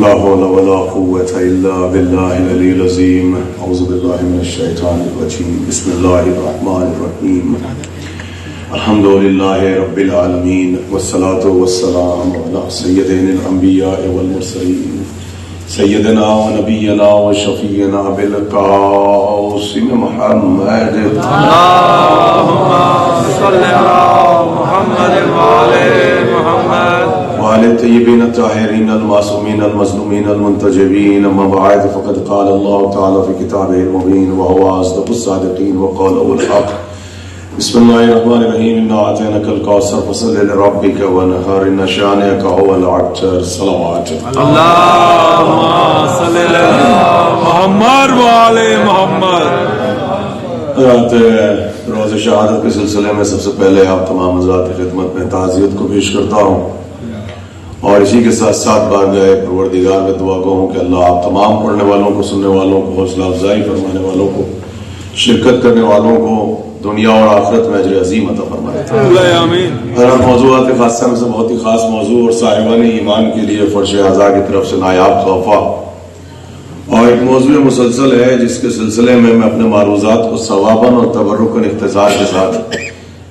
لا حول ولا قوة إلا بالله العلي العظيم. أعوذ بالله من الشيطان الرجيم. بسم الله الرحمن الرحيم. الحمد لله رب العالمين والصلاة والسلام على سيدنا الأنبياء والمرسلين سيدنا ونبينا وشفينا بالقاسم محمد. اللهم صل على محمد وعلى محمد وعلى الطيبين الطاهرين المعصومين المظلومين المنتجبين. أما بعد فقد قال الله تعالى في كتابه المبين وهو أصدق الصادقين وقوله الحق. بسم الله الرحمن الرحيم. إنا أعطيناك الكوثر فصل لربك وانحر إن شانئك هو الأبتر. صلوات. اللهم صل على محمد وعلى محمد. روز شہادت کے سلسلے میں سب سے پہلے آپ تمام حضرات کی خدمت میں تعزیت کو پیش کرتا ہوں اور اسی کے ساتھ ساتھ بارگاہ پروردگار میں دعا گو ہوں کہ اللہ آپ تمام پڑھنے والوں کو، سننے والوں کو، حوصلہ افزائی فرمانے والوں کو، شرکت کرنے والوں کو دنیا اور آخرت میں اجر عظیم عطا فرمائے. آمین. موضوعات خاصہ میں سے بہت ہی خاص موضوع اور صاحبان ایمان کے لیے فرش اعضاء کی طرف سے نایاب تحفہ اور ایک موضوع مسلسل ہے جس کے سلسلے میں اپنے معروضات کو ثواباً اور تبرکاً اختصار کے ساتھ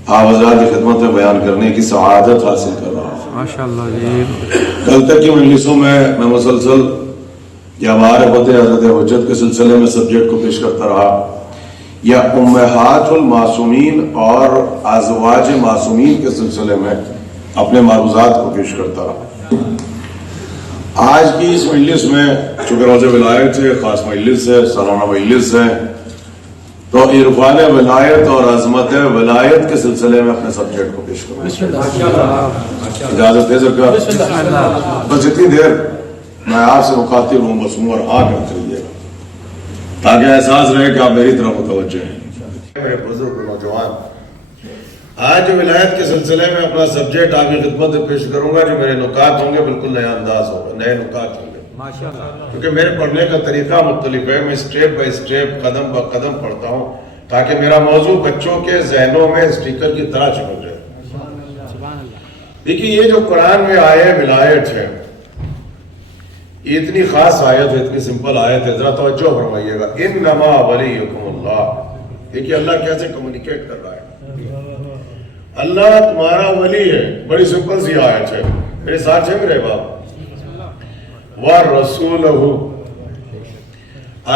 آپ حضرات کی خدمت میں بیان کرنے کی سعادت حاصل کر رہا ہوں. ماشاءاللہ جی. کل تک کی مجلسوں میں مسلسل یا ہمارے حضرت حجت کے سلسلے میں سبجیکٹ کو پیش کرتا رہا یا امہات المعصومین اور ازواج معصومین کے سلسلے میں اپنے معروضات کو پیش کرتا رہا. آج کی اس مجلس میں چونکہ روز ولایت ہے، خاص مجلس ہے، سالانہ مجلس ہے، تو عرفان ولایت اور عظمت ولایت کے سلسلے میں اپنے سبجیکٹ کو پیش کروں. اجازت دے سکتا بس اتنی دیر میں آپ سے مخاطب ہوں، بس ہوں اور کرتے رہیے گا تاکہ احساس رہے کہ آپ میری طرف متوجہ ہیں. میرے بزرگ نوجوان، آج ولایت کے سلسلے میں اپنا سبجیکٹ آپ کی خدمت میں پیش کروں گا. جو میرے نکات ہوں گے بالکل نیا انداز ہوگا، نئے نکات ہوں گے کیونکہ میرے پڑھنے کا طریقہ مختلف ہے. میں اسٹیپ بائی اسٹیپ، قدم با قدم پڑھتا ہوں تاکہ میرا موضوع بچوں کے ذہنوں میں اسٹیکر کی طرح چپک جائے. دیکھیے یہ جو قرآن میں آئے ولایت ہے، یہ اتنی خاص آیت ہے، اتنی سمپل آیت ہے، ذرا توجہ فرمائیے گا. انما ولیکم اللہ. دیکھیے اللہ کیسے کمیونیکیٹ کر رہا ہے. اللہ تمہارا ولی ہے. بڑی سمپل سی آیت ہے. میرے ساتھ ہے میرے باپ. وَرَسُولَهُ.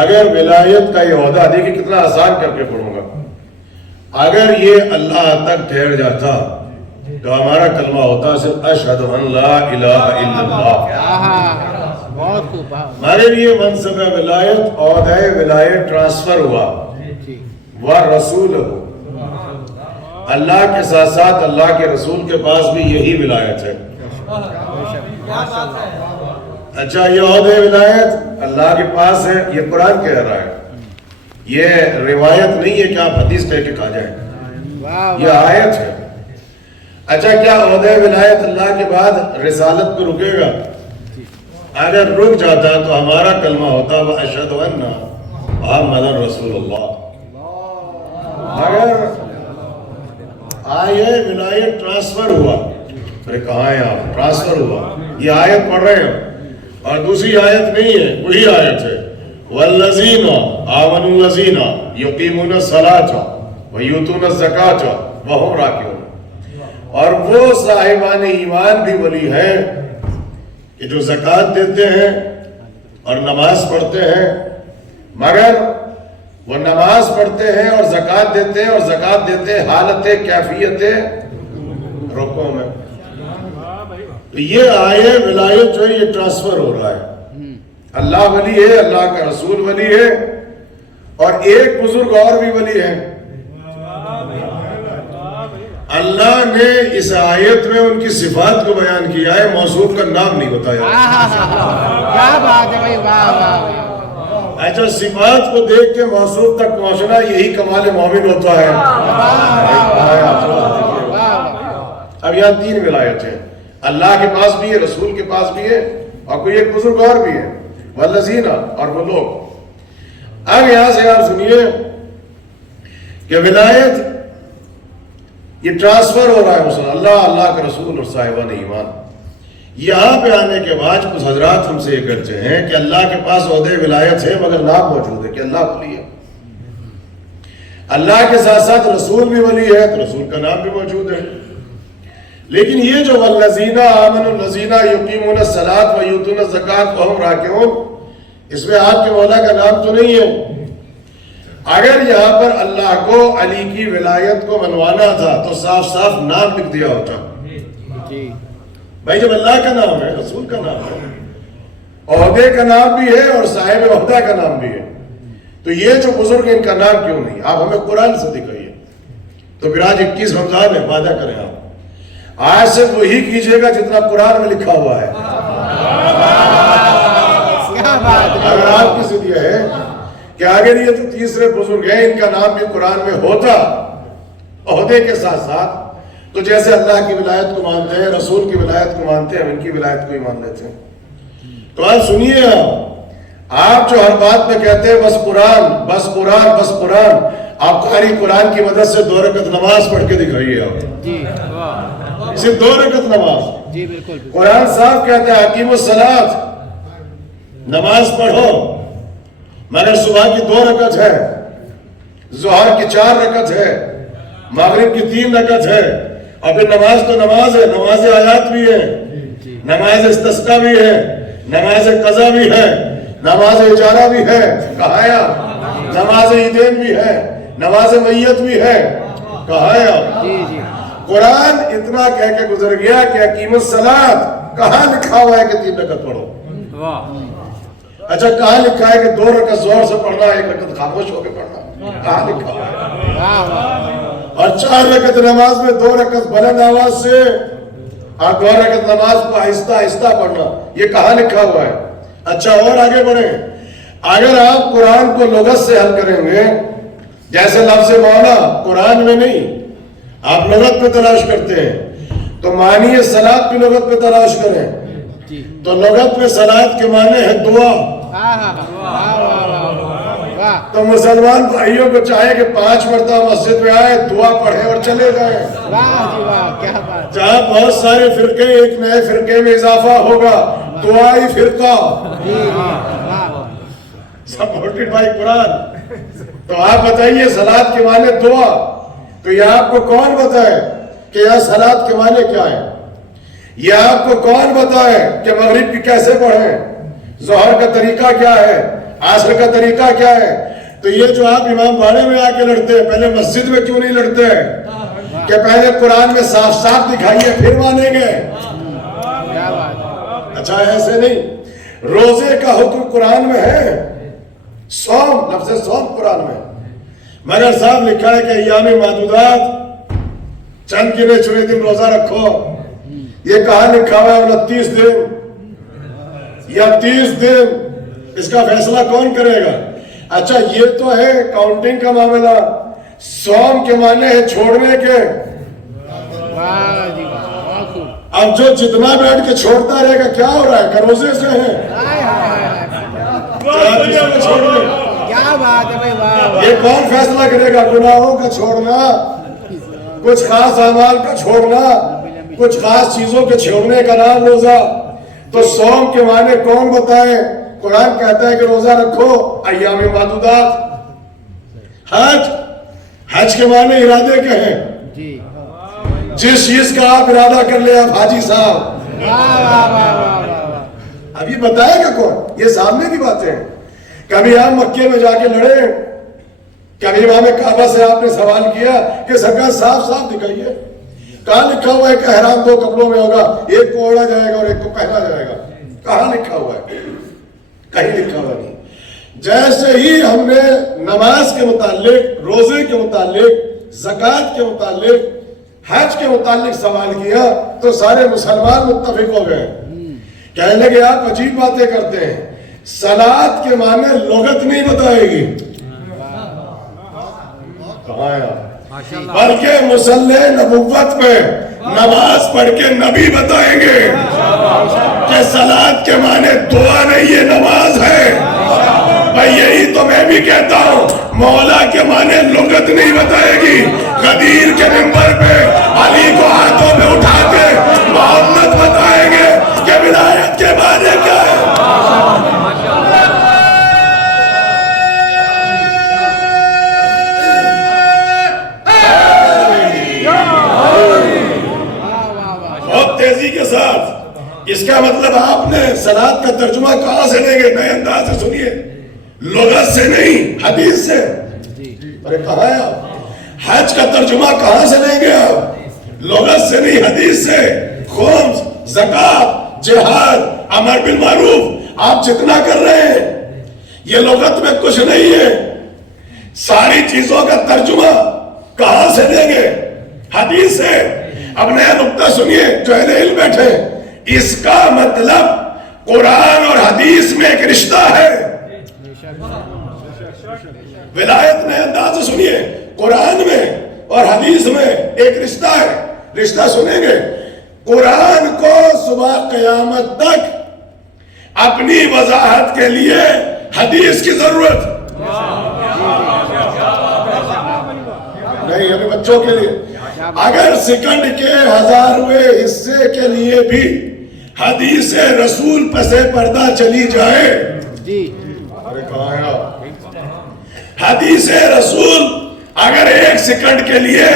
اگر ولایت کا یہ عہدہ، دیکھیں کتنا آسان کر کے پڑھوں گا، اگر یہ اللہ تک ٹھہر جاتا تو ہمارا کلمہ ہوتا صرف اشہد ان لا الہ الا اللہ. ہمارے لیے منصب ولایت، عہدہ ولایت ٹرانسفر ہوا. وَرَسُولَهُ. اللہ کے ساتھ ساتھ اللہ کے رسول کے پاس بھی یہی ولایت ہے. اچھا یہ عہدہ ولایت اللہ کے پاس ہے، یہ قرآن کہہ رہا ہے، یہ روایت نہیں ہے کہ آپ حدیث کہہ کے کھا جائیں، یہ آیت ہے. اچھا کیا عہدہ ولایت اللہ کے بعد رسالت پہ رکے گا؟ اگر رک جاتا تو ہمارا کلمہ ہوتا وَأَشْهَدُ أَنَّ مُحَمَّدًا رَسُولُ اللَّهِ. اگر آئے ولایت ٹرانسفر ہوا، پھر کہاں ہیں آپ؟ ٹرانسفر ہوا. یہ آیت پڑھ رہے ہیں اور دوسری آیت نہیں ہے، وہی آیت ہے. وَالَّذِينَ آمَنُوا الَّذِينَ يُقِيمُونَ الصَّلَاةَ وَيُؤْتُونَ الزَّكَاةَ وَهُمْ رَاكِعُونَ. اور وہ صاحبان ایمان بھی ولی ہیں کہ جو زکوٰۃ دیتے ہیں اور نماز پڑھتے ہیں، مگر وہ نماز پڑھتے ہیں اور زکوٰۃ دیتے ہیں، اور زکوٰۃ دیتے ہیں حالت کیفیت رکوع میں. تو یہ آئے ولایت جو ہے یہ ٹرانسفر ہو رہا ہے. اللہ ولی ہے، اللہ کا رسول ولی ہے، اور ایک بزرگ اور بھی ولی ہے. اللہ نے اس آیت میں ان کی صفات کو بیان کیا ہے، موصوف کا نام نہیں بتایا. کیا بات ہے بھائی، واہ واہ. اچھا صفات کو دیکھ کے موصوف تک پہنچنا یہی کمال مومن ہوتا ہے. اب یہاں تین ولایت ہیں، اللہ کے پاس بھی ہے، رسول کے پاس بھی ہے، اور کوئی ایک بزرگ اور بھی ہے، والذین، اور وہ لوگ. اب یہاں سے آپ سنیے کہ ولایت یہ ٹرانسفر ہو رہا ہے مسلمان، اللہ، اللہ کے رسول اور صاحبان ایمان. یہاں پہ آنے کے بعد کچھ حضرات ہم سے یہ کرتے ہیں کہ اللہ کے پاس عہدے ولایت ہے مگر نام موجود ہے کہ اللہ ولی ہے. اللہ کے ساتھ ساتھ رسول بھی ولی ہے تو رسول کا نام بھی موجود ہے. لیکن یہ جو والذین آمنوا الذین یقیمون الصلاۃ ویؤتون الزکاۃ وہم راکعون، اس میں آپ کے مولا کا نام تو نہیں ہے. اگر یہاں پر اللہ کو علی کی ولایت کو منوانا تھا تو صاف صاف نام لکھ دیا ہوتا. بھائی جب اللہ کا نام ہے، رسول کا نام ہے، عہدے کا نام بھی ہے اور صاحب عہدہ کا نام بھی ہے، تو یہ جو بزرگ ان کا نام کیوں نہیں؟ آپ ہمیں قرآن سے دکھائیے. تو پھر آج 21 رمضان ہے، وعدہ کریں آپ آج سے وہی کیجئے گا جتنا قرآن میں لکھا ہوا ہے. اگر آپ کی ضد یہ ہے کہ اگر یہ جو تیسرے بزرگ ہیں ان کا نام بھی قرآن میں ہوتا عہدے کے ساتھ ساتھ، تو جیسے اللہ کی ولایت کو مانتے ہیں، رسول کی ولایت کو مانتے ہیں، ہم ان کی ولایت کو ہی مان لیتے ہیں. تو آپ سنیے، آپ جو ہر بات میں کہتے ہیں بس قرآن بس قرآن بس قرآن، آپ قاری قرآن کی مدد سے 2 رکعت نماز پڑھ کے دکھائیے. آپ صرف 2 رکعت نماز. جی بالکل. قرآن صاحب کہتے ہیں اقیموا الصلاۃ، نماز پڑھو، مگر صبح کی 2 رکعت ہے، ظہر کی 4 رکعت ہے، مغرب کی 3 رکعت ہے. اور پھر نماز تو نماز ہے، نماز آیات بھی ہے، نماز استسقاء بھی ہے، نماز قضا بھی ہے، نماز اجارہ بھی ہے، کہا ہے آپ، نماز عیدین بھی ہے، نماز میت بھی ہے، کہا ہے آپ. قرآن اتنا کہہ کے گزر گیا کہ اقیموا الصلاۃ کہاں لکھا ہوا ہے کہ 3 رکعت پڑھو؟ اچھا کہاں لکھا ہے کہ 2 رکعت زور سے پڑھنا، 1 رکعت خاموش ہو کے پڑھنا؟ کہاں لکھا ہوا ہے؟ اور 4 رکعت نماز میں 2 رکعت بلند آواز سے اور 2 رکعت نماز کو آہستہ آہستہ پڑھنا، یہ کہاں لکھا ہوا ہے؟ اچھا اور آگے بڑھیں، اگر آپ قرآن کو لغت سے حل کریں گے، جیسے لفظ مولا قرآن میں نہیں، آپ لغت پہ تلاش کرتے ہیں، تو معنی صلاۃ کی لغت پہ تلاش کریں تو لغت میں صلاۃ کے معنی ہے دعا. تو مسلمان بھائیوں کو چاہے کہ 5 مرتبہ مسجد میں آئے، دعا پڑھے اور چلے جائیں. جہاں بہت سارے فرقے، ایک نئے فرقے میں اضافہ ہوگا، دعائی فرقہ سپورٹڈ بائی قرآن. تو آپ بتائیے صلاۃ کے معنی دعا، تو یہ آپ کو کون بتائے کہ یہاں صلاۃ کے معنی کیا ہے؟ یہ آپ کو کون بتائے کہ مغرب کی کیسے پڑھیں، ظہر کا طریقہ کیا ہے، عصر کا طریقہ کیا ہے؟ تو یہ جو آپ امام باڑے میں آ کے لڑتے ہیں، پہلے مسجد میں کیوں نہیں لڑتے ہیں کہ پہلے قرآن میں صاف صاف دکھائیے پھر مانیں گے؟ اچھا ایسے نہیں، روزے کا حکم قرآن میں ہے، صوم، لفظ صوم قرآن میں، مگر صاحب لکھا ہے کہ ایام معدودات، چند گنے چنے دن روزہ رکھو. یہ کہاں لکھا ہوا ہے 29 دن یا 30 دن؟ اس کا فیصلہ کون کرے گا؟ اچھا یہ تو ہے کاؤنٹنگ کا معاملہ، صوم کے معنی ہے چھوڑنے کے. اب جو جتنا بیٹھ کے چھوڑتا رہے گا کیا ہو رہا ہے؟ کہ روزے سے ہے. یہ کون فیصلہ کرے گا؟ گناہوں کا چھوڑنا، کچھ خاص اعمال کا چھوڑنا، کچھ خاص چیزوں کے چھوڑنے کا نام روزہ. تو صوم کے معنی کون بتائے؟ قرآن کہتا ہے کہ روزہ رکھو ایام معدودات. حج کے معنی ارادے کے ہیں، جس چیز کا آپ ارادہ کر لیں آپ حاجی صاحب. اب یہ بتائے گا کون؟ یہ سامنے کی باتیں ہیں. کبھی آپ مکے میں جا کے لڑے، کبھی امام کعبہ سے آپ نے سوال کیا کہ سرکار صاف صاف دکھائیے کہاں لکھا ہوا ہے کہ احرام 2 کپڑوں میں ہوگا، ایک کو اوڑھا جائے گا اور ایک کو پہنا جائے گا؟ کہاں لکھا ہوا ہے؟ کہیں لکھا ہوا نہیں. جیسے ہی ہم نے نماز کے متعلق، روزے کے متعلق، زکوٰۃ کے متعلق، حج کے متعلق سوال کیا تو سارے مسلمان متفق ہو گئے. کہنے لگے آپ عجیب باتیں کرتے ہیں، صلاۃ کے معنی لغت نہیں بتائے گی، کہاں ہے آپ؟ بلکہ مصلی نبوت میں نماز پڑھ کے نبی بتائیں گے کہ صلاۃ کے معنی دعا نہیں، یہ نماز ہے. بھائی یہی تو میں بھی کہتا ہوں، مولا کے معنی لغت نہیں بتائے گی. غدیر کے منبر پہ علی کو ہاتھوں میں اٹھا کے محمد بتائیں گے کہ کا ترجمہ کہاں سے لیں گے؟ نئے انداز سے سنیے، لغت سے نہیں، حدیث سے۔ ارے کہاں ہے آپ؟ حج کا ترجمہ کہاں سے لیں گے آپ؟ لغت سے نہیں، حدیث سے۔ خمس، زکات، جہاد، امر بالمعروف آپ جتنا کر رہے ہیں یہ لغت میں کچھ نہیں ہے۔ ساری چیزوں کا ترجمہ کہاں سے لیں گے؟ حدیث سے۔ اب نیا نقطہ سنیے جو اہل علم بیٹھے، اس کا مطلب قرآن اور حدیث میں ایک رشتہ ہے۔ ولایت نئے انداز سے سنیے، قرآن میں اور حدیث میں ایک رشتہ ہے۔ رشتہ سنیں گے، قرآن کو صبح قیامت تک اپنی وضاحت کے لیے حدیث کی ضرورت نہیں، ابھی بچوں کے لیے اگر سیکنڈ کے 1000ویں حصے کے لیے بھی حدیث رسول پسے پردہ چلی جائے، ارے کہاں ہے آپ؟ حدیث رسول اگر 1 سیکنڈ کے لیے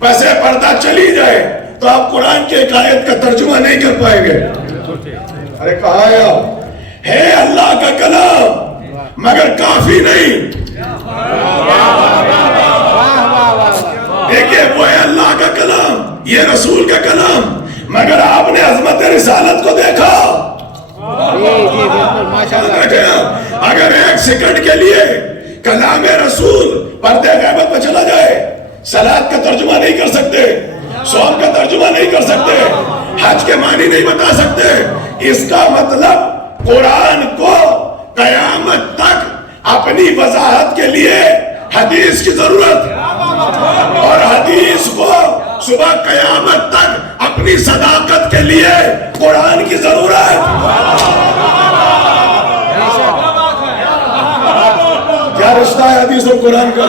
پسے پردہ چلی جائے تو آپ قرآن کی ایک آیت کا ترجمہ نہیں کر پائیں گے۔ ارے کہاں ہے آپ؟ ہے اللہ کا کلام مگر کافی نہیں۔ دیکھیں وہ ہے اللہ کا کلام، یہ رسول کا کلام، مگر آپ نے عظمت رسالت کو دیکھا؟ اگر 1 سیکنڈ کے لیے کلام رسول پردے غیبت میں چلا جائے، صلاۃ کا ترجمہ نہیں کر سکتے، صوم کا ترجمہ نہیں کر سکتے، حج کے معنی نہیں بتا سکتے، اس کا مطلب قرآن کو قیامت تک اپنی وضاحت کے لیے حدیث کی ضرورت، اور حدیث کو صبح قیامت تک اپنی صداقت کے لیے قرآن کی ضرورت۔ کیا رشتہ ہے حدیث اور قرآن کا؟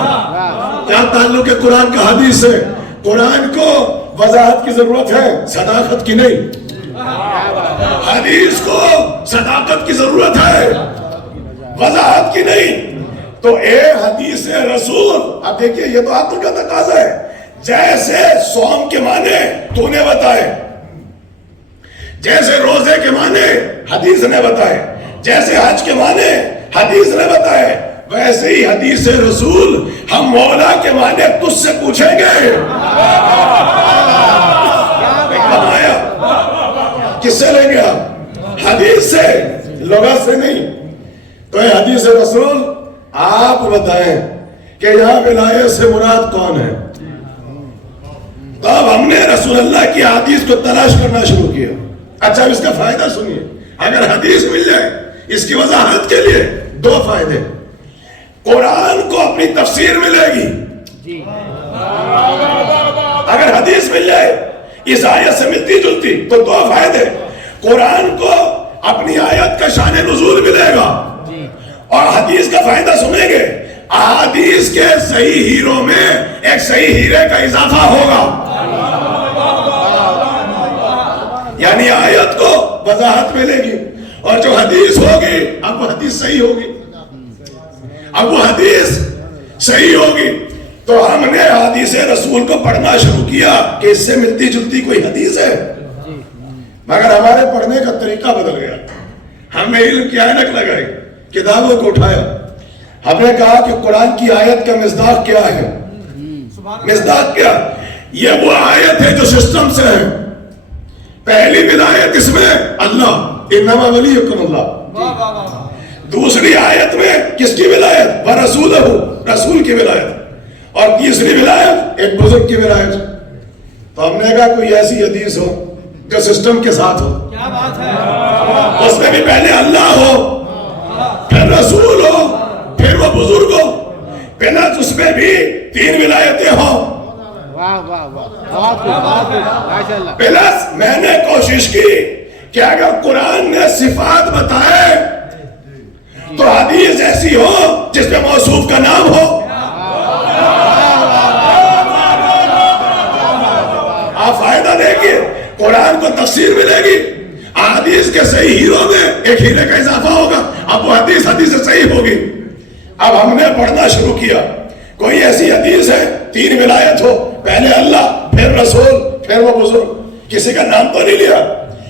کیا تعلق ہے قرآن کا حدیث سے؟ قرآن کو وضاحت کی ضرورت ہے، صداقت کی نہیں۔ حدیث کو صداقت کی ضرورت ہے، وضاحت کی نہیں۔ تو اے حدیث رسول، اب دیکھیے یہ تو عقل کا تقاضا ہے، جیسے صوم کے معنی تو نے بتائے، جیسے روزے کے معنی حدیث نے بتائے، جیسے حج کے معنی حدیث نے بتائے، ویسے ہی حدیث رسول ہم مولا کے معنی تجھ سے پوچھیں گے۔ کس سے لیں گے آپ؟ حدیث سے، لغت سے نہیں۔ تو اے حدیث رسول آپ بتائیں کہ یہاں ولایت سے مراد کون ہے؟ تو اب ہم نے رسول اللہ کی حدیث کو تلاش کرنا شروع کیا۔ اچھا اس کا فائدہ سنیے، اگر حدیث مل جائے اس کی وضاحت کے لیے 2 فائدے۔ قرآن کو اپنی تفسیر ملے گی، اگر حدیث مل جائے اس آیت سے ملتی جلتی تو 2 فائدے۔ قرآن کو اپنی آیت کا شان نزول ملے گا، اور حدیث کا فائدہ سنیں گے، احادیث کے صحیح ہیروں میں ایک صحیح ہیرے کا اضافہ ہوگا، یعنی آیت کو وضاحت ملے گی، اور جو حدیث ہوگی اب وہ حدیث صحیح ہوگی، اب وہ حدیث صحیح ہوگی۔ تو ہم نے حدیث رسول کو پڑھنا شروع کیا کہ اس سے ملتی جلتی کوئی حدیث ہے، مگر ہمارے پڑھنے کا طریقہ بدل گیا۔ ہم نے علم کی عینک لگائی، کتابوں کو اٹھایا، ہم نے کہا کہ قرآن کی آیت کا مصداق کیا ہے؟ مصداق کیا؟ یہ وہ آیت ہے جو سسٹم سے ہے۔ پہلی ولایت اس میں اللہ، انما ولیکم اللہ۔ دوسری آیت میں کس کی ولایت؟ ورسولہ، رسول کی ولایت۔ اور تیسری ولایت ایک بزرگ کی ولایت۔ تو ہم نے کہا کوئی ایسی حدیث ہو جو سسٹم کے ساتھ ہو، کیا بات ہے، اس میں بھی پہلے اللہ ہو، پھر رسول ہو، پھر وہ بزرگ ہو، پلس اس میں بھی 3 ولایتیں ہوں۔ واہ واہ واہ، بہت خوب، بہت خوب، ماشاءاللہ۔ پلس میں نے کوشش کی کہ اگر قرآن نے صفات بتائے تو حدیث ایسی ہو جس میں موصوف کا نام ہو۔ آپ فائدہ دیکھیے، قرآن کو تفسیر ملے گی، حدیث کے صحیح ہیروں میں ایک ہیرے کا اضافہ ہوگا، اب وہ حدیث صحیح ہوگی۔ اب ہم نے پڑھنا شروع کیا، کوئی ایسی حدیث ہے 3 ولایت ہو، پہلے اللہ، پھر رسول، پھر وہ بزرگ، کسی کا نام تو نہیں لیا،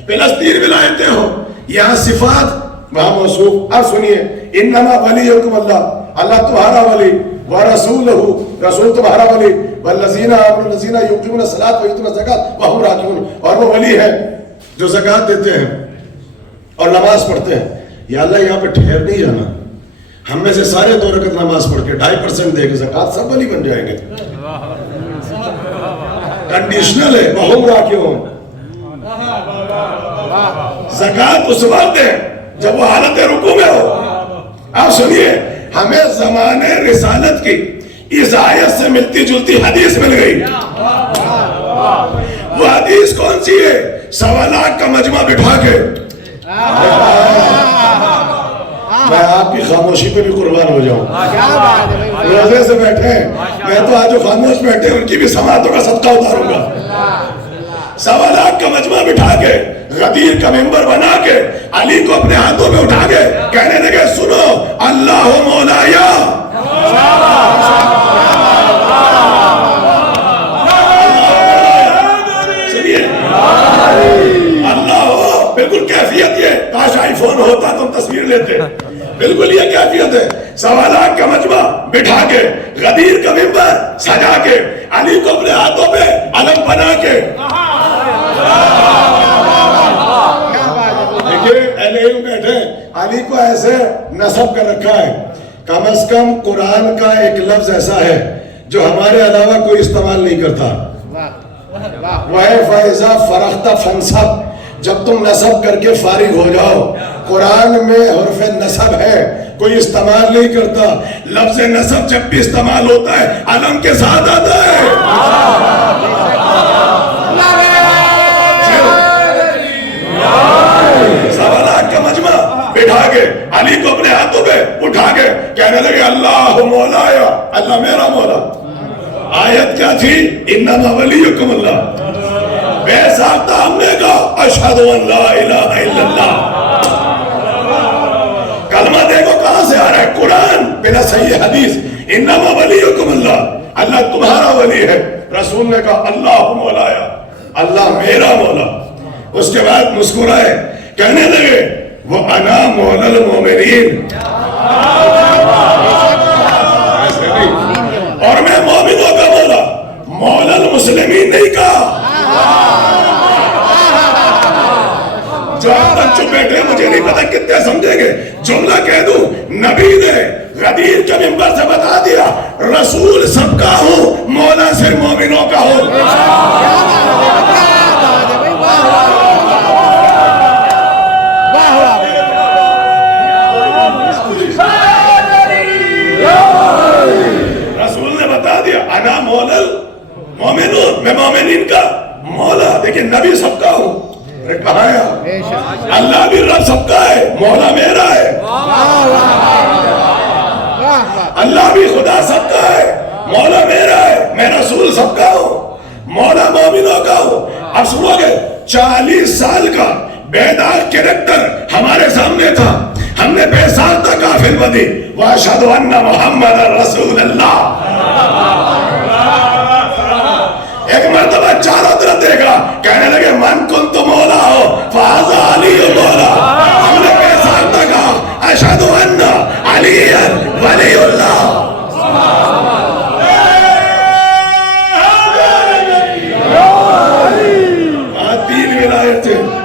پلس 3 ولایتیں ہو، یہاں صفات وہاں موصوف. اب سنیے انما ولیکم اللہ, اللہ تمہارا ولی, ورسولہ, رسول تمہارا ولی, والذین آمنوا الذین یقیمون الصلاۃ ویؤتون الزکاۃ وہم راکعون, اور وہ ولی ہے جو زکات دیتے ہیں اور نماز پڑھتے ہیں. یا اللہ یہاں پہ ٹھہر نہیں جانا, ہم میں سے سارے 2 رکعت نماز پڑھ کے 2.5% دے کے زکات سب ولی بن جائیں گے. کنڈیشنل ہے, وہم راکعون. زکات اس وقت ہے جب وہ حالت رکوع میں ہو. آپ سنیے, ہمیں زمانے رسالت کی اس آیت سے ملتی جلتی حدیث مل گئی. وہ حدیث کون سی ہے؟ 1.25 لاکھ کا مجمع بٹھا کے. میں آپ کی خاموشی پہ بھی قربان ہو جاؤں. روزے سے بیٹھے ہیں, میں تو آج جو خاموش بیٹھے ان کی بھی سماعتوں کا صدقہ اتاروں گا. 1.25 لاکھ کا مجمع بٹھا کے, غدیر کا ممبر بنا کے, علی کو اپنے ہاتھوں میں اٹھا کے کہنے لگے سنو اللہ مولایا, سنیے اللہ ہو. بالکل کیفیت یہ, کاش آئی فون ہوتا تو ہم تصویر لیتے. بالکل یہ کیفیت ہے. 1.25 لاکھ کا مجمع بٹھا کے, غدیر کا ممبر سجا کے, علی کو اپنے ہاتھوں پہ علم بنا کے. دیکھیے اہل علم بیٹھے, علی کو ایسے نسب کر رکھا ہے, کم از کم قرآن کا ایک لفظ ایسا ہے جو ہمارے علاوہ کوئی استعمال نہیں کرتا. وہ ہے فَإِذَا فَرَغْتَ فَانْصَبْ, جب تم نصب کر کے فارغ ہو جاؤ. قرآن میں حرف نصب ہے, کوئی استعمال نہیں کرتا. لفظ نصب جب بھی استعمال ہوتا ہے علم کے ساتھ آتا ہے. 1.25 لاکھ کا مجمع بٹھا کے, علی کو اپنے ہاتھوں پہ اٹھا کے کہنے لگے اللہ مولایا, اللہ میرا مولا. آیت کیا تھی؟ انما ولیکم اللہ. بے ساختہ ہم نے کہا اشہد ان لا الہ الا اللہ. کلمہ دیکھو کہاں سے آ رہا ہے, قرآن بلا صحیح حدیث. انما ولیکم اللہ, اللہ تمہارا ولی ہے. رسول نے کہا اللہ مولایا, اللہ میرا مولا. اس کے بعد مسکرائے, کہنے لگے وہ انا مولا المومنین, اور میں مومنوں کا مولا, مولا المسلمین نہیں کہا. جو آپ تک چپ بیٹھے مجھے نہیں پتا کتنے سمجھیں گے. جملہ کہہ دوں, نبی نے غدیر کے ممبر سے بتا دیا رسول سب کا ہوں, مولا صرف مومنوں کا ہوں. رسول نے بتا دیا انا مولا المومنون, میں مومنین کا مولا. دیکھیں نبی سب کا ہوں, کہاں ہے اللہ بھی رب سب کا ہے, مولا میرا ہے. اللہ بھی خدا سب کا ہے, مولا میرا ہے. میں رسول سب کا ہوں, مولا مومنوں کا ہوں. اب سنو گے, 40 سال کا بیدار کریکٹر ہمارے سامنے تھا, ہم نے بے ساختہ کافر بدی واشہد ان محمد رسول اللہ. ایک مرتبہ چاروں طرف دیکھا, کہنے لگے من کنت مولا ہو فہذا علی مولا. ہم نے بے ساختہ کہا اشہد ان علی ولی اللہ. تین ولایتیں.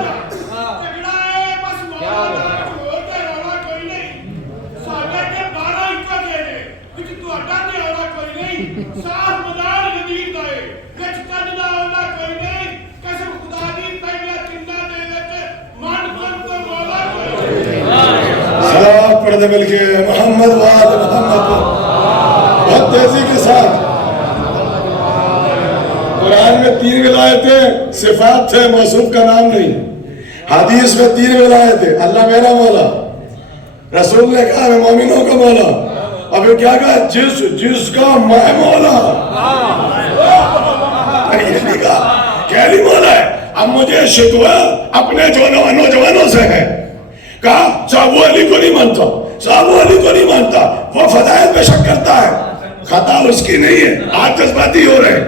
پڑھتے مل کے محمد وآل محمد بہت تیزی کے ساتھ. قرآن میں 3 ولایتیں صفات تھے, موصوف کا نام نہیں. حدیث میں 3 ولایتیں, اللہ میرا مولا. رسول نے کہا میں مومنوں کا مولا. اب کیا کہا, جس کا میں مولا. یہ نہیں کہا کہ علی مولا ہے. اب مجھے شکوہ اپنے نوجوانوں سے ہے. کہا صاحب وہ علی کو نہیں مانتا, صاحب وہ علی کو نہیں مانتا, وہ فضائل پہ شک کرتا ہے. خطا اس کی نہیں ہے, آج جذباتی ہو رہے.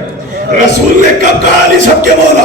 رسول نے کب کہا علی سب کے مولا؟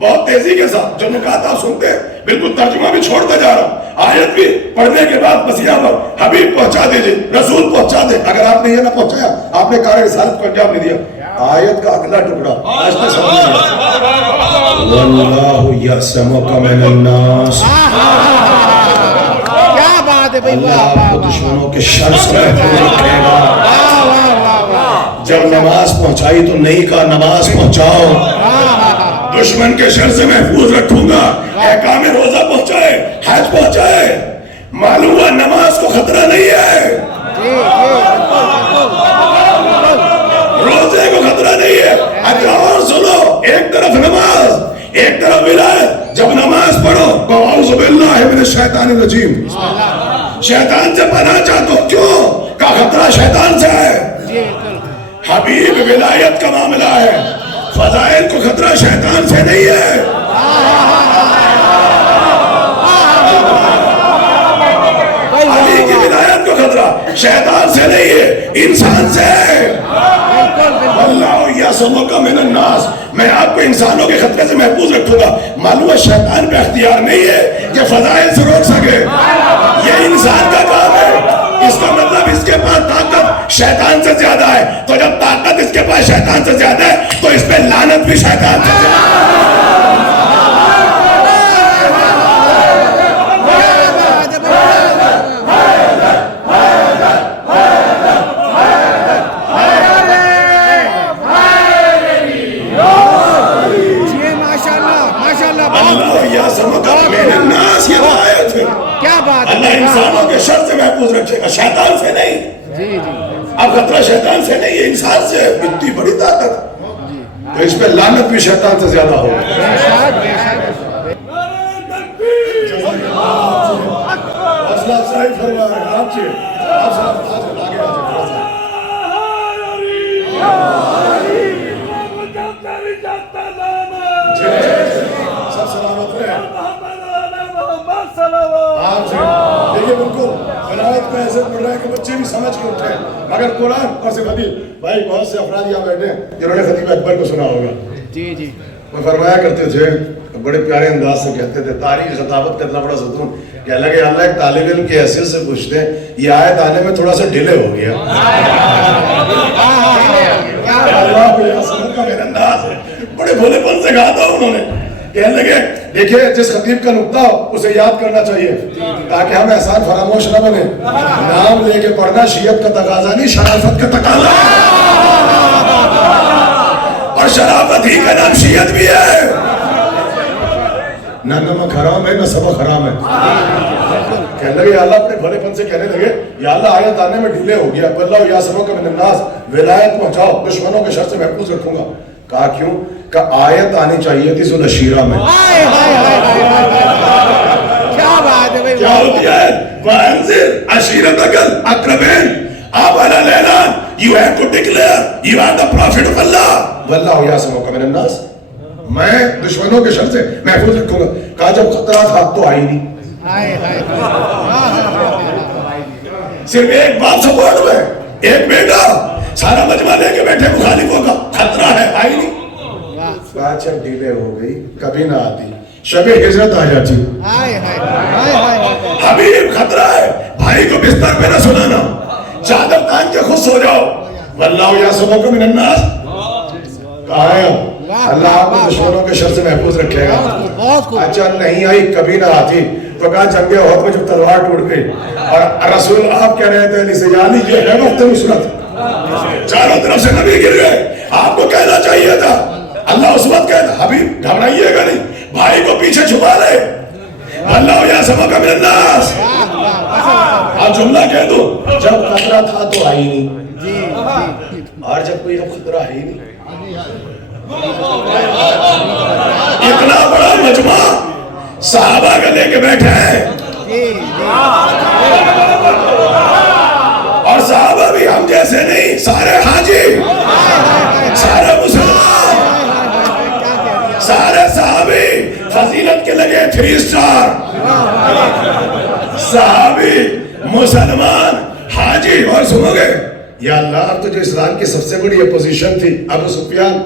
بہت تیزی کے ساتھ جو نکات آپ سنتے ہیں بالکل ترجمہ بھی چھوڑتا جا رہا ہوں. آیت بھی پڑھنے کے بعد بس یہاں پر حبیب پہنچا دیجیے, رسول پہنچا دے. اگر آپ نے یہ نہ پہنچایا آپ نے کار رسالت کو انجام نہیں دیا. آیت کا اگلا ٹکڑا آج تک سمجھیے, واللہ یعصمک من الناس. کیا بات ہے بھائی, اللہ آپ کو دشمنوں کے شر سے محفوظ رکھے گا. جب نماز پہنچائی تو نہیں کہا نماز پہنچاؤ, دشمن کے شر سے محفوظ رکھوں گا. احکام روزہ پہنچائے, حج پہنچائے, معلوم ہوا نماز کو خطرہ نہیں ہے, روزے کو خطرہ نہیں ہے. اچھا اور سنو, ایک طرف نماز ایک طرف ولایت. جب نماز پڑھو تو اعوذ باللہ من الشیطان الرجیم, شیطان سے پناہ چاہتے ہو, کیوں کا خطرہ شیطان سے ہے. حبیب ولایت کا معاملہ ہے, فضائل کو خطرہ شیطان سے نہیں ہے. علی کی ولایت کو خطرہ شیطان سے نہیں ہے, انسان سے ہے. واللہ یعصمک من الناس, میں آپ کو انسانوں کے خطرے سے محفوظ رکھوں گا. معلوم ہے شیطان پہ اختیار نہیں ہے کہ فضائل سے روک سکے, یہ انسان کا کام ہے. اس کا مطلب اس کے پاس طاقت شیطان سے زیادہ ہے, تو جب طاقت اس کے پاس شیطان سے زیادہ ہے تو اس پہ لعنت بھی شیطان سے زیادہ ہے. اللہ انسانوں کے شر سے محفوظ رکھے گا, شیطان سے نہیں. اب خطرہ شیطان سے نہیں ہے, انسان سے. اتنی بڑی طاقت تو اس پہ لعنت بھی شیطان سے زیادہ ہوگی. سب سلامت رہے. دیکھیے بالکل ولایت میں ایسے پڑھ رہا ہے کہ بچے بھی سمجھ کے اٹھے, مگر قرآن اور سے خطیب بھائی بہت سے افراد یہاں بیٹھے ہیں جنہوں نے خطیب اکبر کو سنا ہوگا. وہ فرمایا کرتے تھے, بڑے پیارے انداز سے کہتے تھے, تاریخ خطابت کا اتنا بڑا ستون کہ اللہ ایک طالب علم کی حیثیت سے پوچھتے ہیں یہ آیت آنے میں تھوڑا سا ڈیلے ہو گیا. اللہ یہ سمجھ کا میرا انداز ہے, بڑے بھولے پن سے کہا تھا انہوں نے. کہنے لگے دیکھیے جس خطیب کا نقطہ ہو اسے یاد کرنا چاہیے تاکہ ہم احسان فراموش نہ بنے. نام لے کے پڑھنا شریعت کا تقاضا نہیں, شرافت کا تقاضا ہے, اور شرافت ہی کا نام شریعت بھی ہے. نہ نمک حرام ہے نہ سبق حرام ہے. کہنے لگے یا اللہ, اپنے بھلے پن سے کہنے لگے یا اللہ آیت آنے میں ڈھیلے ہو گیا, واللہ یعصمک من الناس, ولایت پہنچاؤ, دشمنوں کے شر سے محفوظ رکھوں گا. کہا کیوں؟ کہ آیت آنی چاہیے تھی ذوالعشیرہ میں. کیا بات ہے بھائی, کیا ہوتی ہے وَأَنذِرْ عَشِيرَتَكَ الْأَقْرَبِينَ. آپ علی الاعلان, you have to declare you are the prophet of Allah. واللہ یعصمک من الناس, میں دشمنوں کے شر سے محفوظ رکھوں گا. کہا جب خطرہ تھا تو آئی نہیں. صرف ایک باپ سپورٹ میں, ایک بیٹا, سارا مجمع لے کے بیٹھے مخالفوں کا, خطرہ ہے, آئی نہیں. اچھا ڈیلے ہو گئی, کبھی نہ آتی, شب ہجرت آ جاتی. حبیب خطرہ ہے, بھائی کو بستر پہ نہ سنانا, چادر تان کے خود سو جاؤ. واللہ یعصمک من الناس, کہا ہے اللہ آپ کو دشمنوں کے شر سے محفوظ رکھے گا. اچھا نہیں آئی, کبھی نہ آتی, تو کہا جنگ احد میں جب تلوار ٹوٹ گئی اور رسول آپ کہہ رہے تھے علی سے یعنی یہ ہے وقت نصرت, چاروں طرف سے نبی گر گئے. آپ کو کہنا چاہیے تھا, اللہ اس وقت کہتا حبیب گھبرائیے گا نہیں, بھائی کو پیچھے چھپا لے. اللہ یعصمک من الناس, آپ جملہ کہہ دو, جب خطرہ تھا تو آئی نہیں, اور جب کوئی اب خطرہ ہے ہی نہیں. اتنا بڑا مجمع صحابہ کا لے کے بیٹھے ہیں, اور صحابہ بھی ہم جیسے نہیں, سارے حاجی, سارے مسلمان, سارے صحابی فضیلت کے لگے 3 اسٹار, صحابی, مسلمان, حاجی. اور سنو گے یا اللہ, اب تو جو اسلام کی سب سے بڑی اپوزیشن تھی ابو سفیان,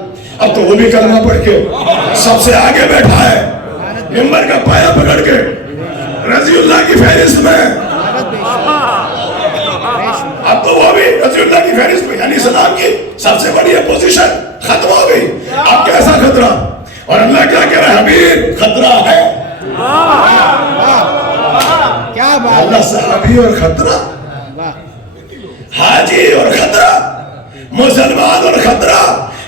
اب تو وہ بھی کلمہ پڑھ کے سب سے آگے بیٹھا ہے منبر کا پایا پکڑ کے رضی اللہ کی فہرست میں. اب تو وہ بھی رضی اللہ کی فہرست میں یعنی اسلام کی سب سے بڑی اپوزیشن ختم ہو گئی. اب کیسا خطرہ؟ اور اللہ کیا کہہ رہا ہے؟ حبیب خطرہ ہے. کیا بات اللہ صحابی اور خطرہ، حاجی اور خطرہ، مسلمان اور خطرہ.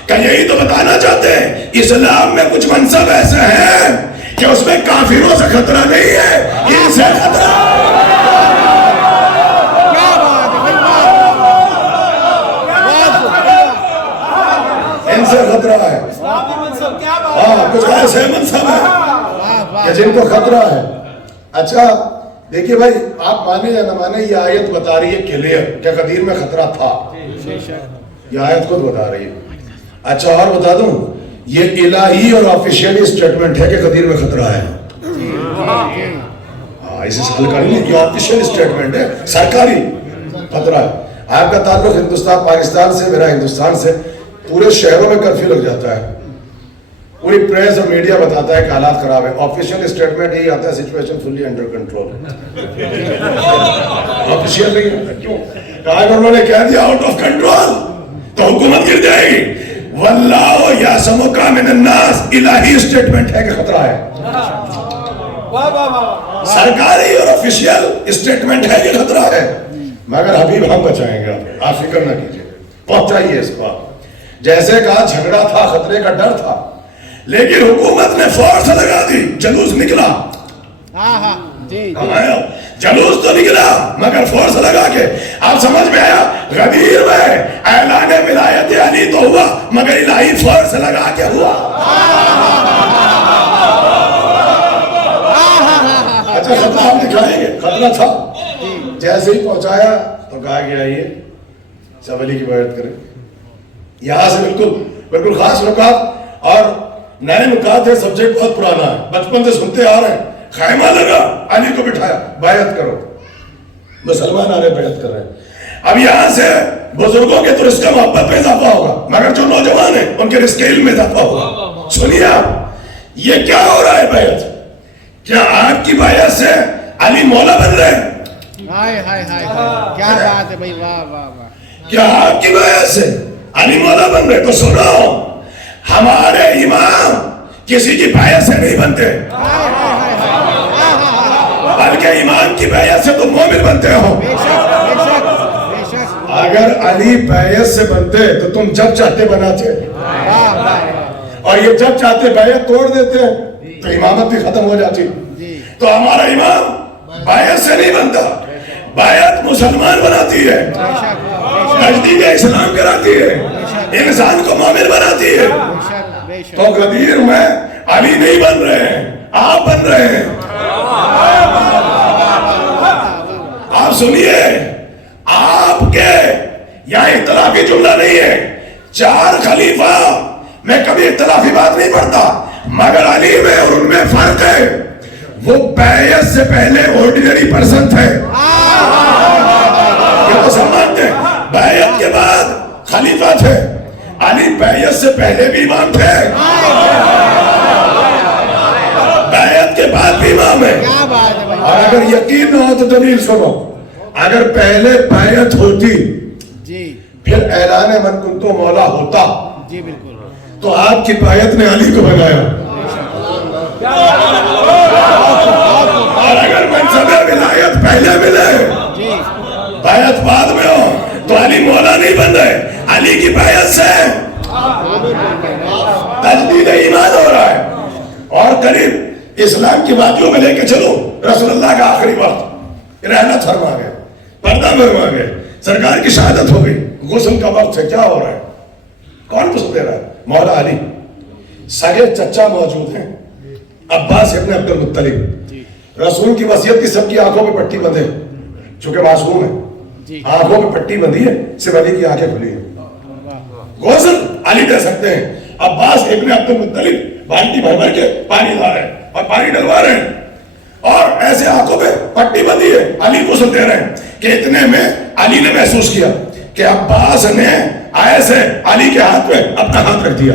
کہ یہی تو بتانا چاہتے ہیں اسلام میں کچھ منصب ایسے ہیں کہ اس میں کافروں سے خطرہ نہیں ہے، ان سے خطرہ. کیا بات ہے بھائی، ان سے خطرہ ہے. ہاں کچھ ایسے منصب ہیں کہ جن کو خطرہ ہے. اچھا دیکھیے بھائی، آپ مانے یا نہ مانے، یہ آیت بتا رہی ہے کلیئر کہ غدیر میں خطرہ تھا. یہ آیت خود بتا رہی ہے. اچھا اور بتا دوں، یہ الہی اور آفیشیلی اسٹیٹمنٹ ہے کہ غدیر میں خطرہ ہے. اسے حل کر لیں، یہ آفیشیل اسٹیٹمنٹ ہے، سرکاری خطرہ ہے. آپ کا تعلق ہندوستان پاکستان سے، میرا ہندوستان سے. پورے شہروں میں کرفیو لگ جاتا ہے، پوری پریس اور میڈیا بتاتا ہے کہ حالات خراب ہے. آفیشیل اسٹیٹمنٹ یہی آتا ہے سچویشن فلی انڈر کنٹرول. آفیشیل نہیں ہے. کیوں؟ کہا کہ انہوں نے کہہ دیا آؤٹ آف کنٹرول تو حکومت گر جائے گی. واللہ یعصمک من الناس الہی اسٹیٹمنٹ ہے کہ خطرہ ہے. سرکاری اور آفیشیل اسٹیٹمنٹ ہے کہ خطرہ ہے. مگر حبیب ہم بچائیں گے. آپ فکر نہ کیجیے، پہنچائیے اس بات. جیسے کہا جھگڑا تھا، خطرے کا ڈر تھا، لیکن حکومت نے فورس لگا دی. جلوس نکلا، جلوس تو نکلا مگر فورس لگا کے. آپ سمجھ میں آیا؟ غدیر میں اعلان ولایت علی تو ہوا مگر الہی فورس لگا کے ہوا. اچھا خطرہ ہم دکھائیں گے. خطرہ تھا، جیسے ہی پہنچایا تو کہا کہ آئیے سب علی کی بیعت کریں. یہاں سے بالکل خاص نکات اور نئے نکات ہے. سبجیکٹ بہت پرانا ہے، بچپن سے سنتے آ رہے ہیں. خیمہ لگا، علی کو بٹھایا، بیعت کرو. مسلمان آ رہے بیعت کر رہے ہیں. اب یہاں سے بزرگوں کے تو رزق کا محبت میں اضافہ ہوگا مگر جو نوجوان ہیں ان کے رزق علم میں اضافہ ہوگا. سنیے آپ، یہ کیا ہو رہا ہے بیعت؟ کیا آپ کی بیعت سے علی مولا بن رہے ہیں؟ کیا بات ہے بھائی، واہ واہ واہ. کیا آپ کی بیعت سے علی مولا بن رہے؟ تو سنو، ہمارے امام کسی کی بیعت سے نہیں بنتے بلکہ ایمان کی بیعت سے تم مومن بنتے ہو. اگر علی بیعت سے بنتے تو تم جب چاہتے بناتے، اور یہ جب چاہتے بیعت توڑ دیتے تو امامت بھی ختم ہو جاتی. تو ہمارا امام بیعت سے نہیں بنتا، بیعت مسلمان بناتی ہے، تجدید اسلام کراتی ہے، انسان کو مومن بناتی ہے. تو غدیر میں علی نہیں بن رہے ہیں، آپ بن رہے ہیں. آپ سنیے، آپ کے یہاں اختلافی جملہ نہیں ہے. 4 خلیفہ میں کبھی اختلافی بات نہیں پڑھتا مگر علی میں اور ان میں فرق ہے. وہ بیعت سے پہلے آرڈینری پرسن تھے، یہ تو سمجھتے ہیں. بیعت کے بعد خلیفہ تھے. علی بیعت سے پہلے بھی امام تھے، بیعت کے بعد بھی امام ہے. اور اگر یقین نہ ہو تو دلیل سنو. اگر پہلے بیعت ہوتی پھر اعلان من کنتو مولا ہوتا تو آپ کی بیعت نے علی کو بنایا. اور اگر منصب ولایت پہلے ملے بیعت بعد میں ہو تو علی مولا نہیں بن رہے. علی کی بیعت سے تجدید ایمان ہو رہا ہے. اور قریب اسلام کی وادیوں میں لے کے چلو. رسول اللہ کا آخری وقت رحلت فرما گئے، پردہ فرما گئے، سرکار کی شہادت ہو گئی. غسل کا وقت ہے، کیا ہو رہا ہے؟ کون غسل دے رہا ہے؟ مولا علی. سگے چچا موجود ہیں، عباس ابن عبد المطلب. رسول کی وصیت کی سب کی آنکھوں پہ پٹی بندھے چونکہ معصوم ہے، آنکھوں پہ پٹی بندھی ہے، صرف علی کی آنکھیں کھلی ہیں. غسل علی دے سکتے ہیں. عباس ابن عبد المطلب بالٹی بھر بھر کے پانی لا رہے ہیں اور پانی ڈلوا رہے ہیں اور ایسے آنکھوں پہ پٹی بندھی ہے. علی غسل دے رہے ہیں کہ اتنے میں علی نے محسوس کیا کہ عباس نے ایسے علی کے ہاتھ پہ اپنا ہاتھ رکھ دیا.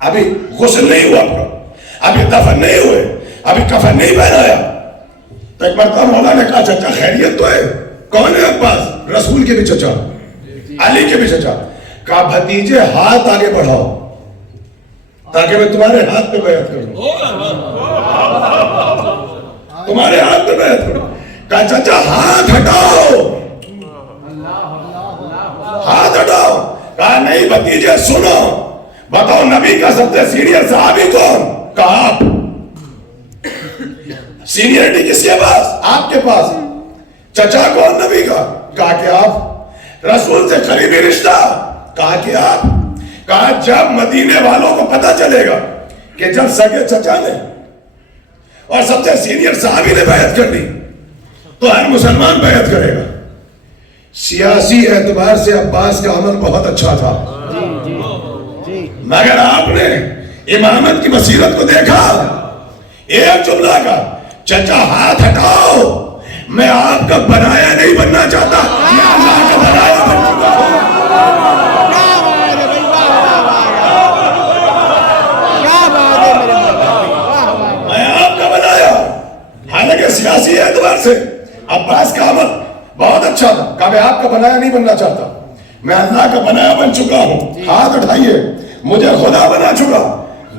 ابھی غسل نہیں ہوا آپ کا, ابھی دفن نہیں ہوئے, ابھی کفن نہیں پہنایا. تو ایک مرتبہ مولا نے کہا چچا خیریت تو ہے؟ کون ہے عباس؟ رسول کے بھی چچا, علی کے بھی چچا. کہا بھتیجے ہاتھ آگے بڑھاؤ تاکہ میں تمہارے ہاتھ پہ بیعت کروں, تمہارے ہاتھ پہ بیعت کروں. کہا چچا ہاتھ ہٹاؤ, ہاتھ ہٹاؤ. کہا نہیں بھتیجے سنو, بتاؤ نبی کا سب سے سینئر صحابی کون؟ کہا آپ. سینئرٹی کس کے پاس؟ آپ کے پاس. چچا کون نبی کا؟ کہا کہ آپ. رسول سے قریبی رشتہ؟ کہا کہ آپ. کہا جب مدینے والوں کو پتہ چلے گا کہ جب سگے چچا نے اور سب سے سینئر صحابی نے بیعت کر لی تو ہر مسلمان بیعت کرے گا. سیاسی اعتبار سے عباس کا عمل بہت اچھا تھا, مگر آپ نے امامت کی بصیرت کو دیکھا. ایک جملہ کا چچا ہاتھ ہٹاؤ, میں آپ کا بنایا نہیں بننا چاہتا, میں اللہ کا بنایا بن چکا ہوں. میں آپ کا بنایا. حالانکہ سیاسی اعتبار سے عباس کا عمل بہت اچھا تھا. کہا میں آپ کا بنایا نہیں بننا چاہتا, میں اللہ کا بنایا بن چکا ہوں. ہاتھ اٹھائیے, مجھے خدا بنا چکا.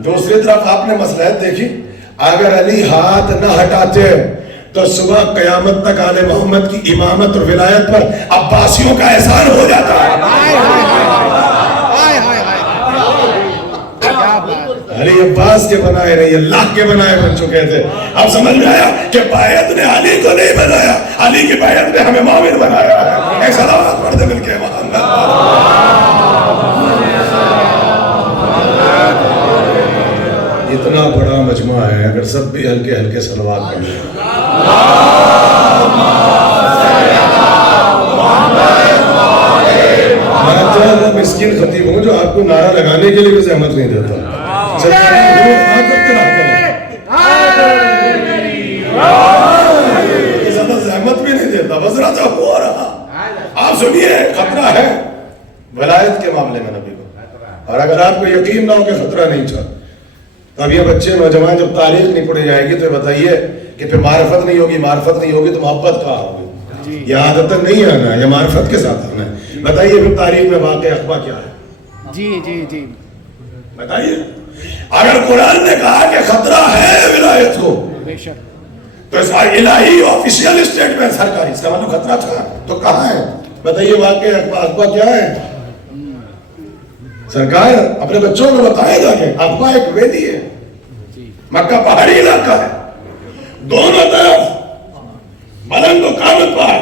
دوسری طرف آپ نے مصلحت دیکھی, اگر علی ہاتھ نہ ہٹاتے تو صبح قیامت تک آل محمد کی امامت اور ولایت پر عباسیوں کا احسان ہو جاتا. علی عباس کے بنائے نہیں, اللہ کے بنائے بن چکے تھے. اب سمجھ میں آیا کہ بیعت نے علی کو نہیں بنایا, علی کی بیعت نے ہمیں مومن بنایا ہے. ایک صلوات پڑھ دے مل کے محمد. اتنا بڑا مجمع ہے, اگر سب بھی ہلکے ہلکے صلوات پڑھ لیں. میں تو وہ مسکین خطیب ہوں جو آپ کو نعرہ لگانے کے لیے بھی زحمت نہیں دیتا. زیادہ زحمت بھی نہیں دیتا, بس رہا ہو رہا. آپ سنیے, خطرہ ہے ولایت کے معاملے میں نبی کو, اور اگر آپ کو یقین نہ ہو کہ خطرہ نہیں تھا, اب یہ بچے نوجوان جب تاریخ نہیں پڑھی جائے گی تو بتائیے کہ پھر معرفت نہیں ہوگی, معرفت نہیں ہوگی تو محبت کہاں ہوگی. یہ عادت نہیں آنا, یہ معرفت کے ساتھ آنا ہے. بتائیے پھر تاریخ میں واقع اخبار کیا ہے؟ جی جی جی بتائیے. اگر قرآن نے کہا کہ خطرہ ہے ولایت کو بے شک, تو اس کا الہی آفیشیل اسٹیٹمنٹ سرکاری, اس کا مطلب خطرہ تھا تو کہاں ہے؟ بتائیے واقع اخبار کیا ہے؟ سرکار اپنے بچوں کو بتائے گا کہ اخبار ایک ویلی ہے, مکہ پہاڑی علاقہ ہے, دونوں طرف بلند و قامت پہاڑ,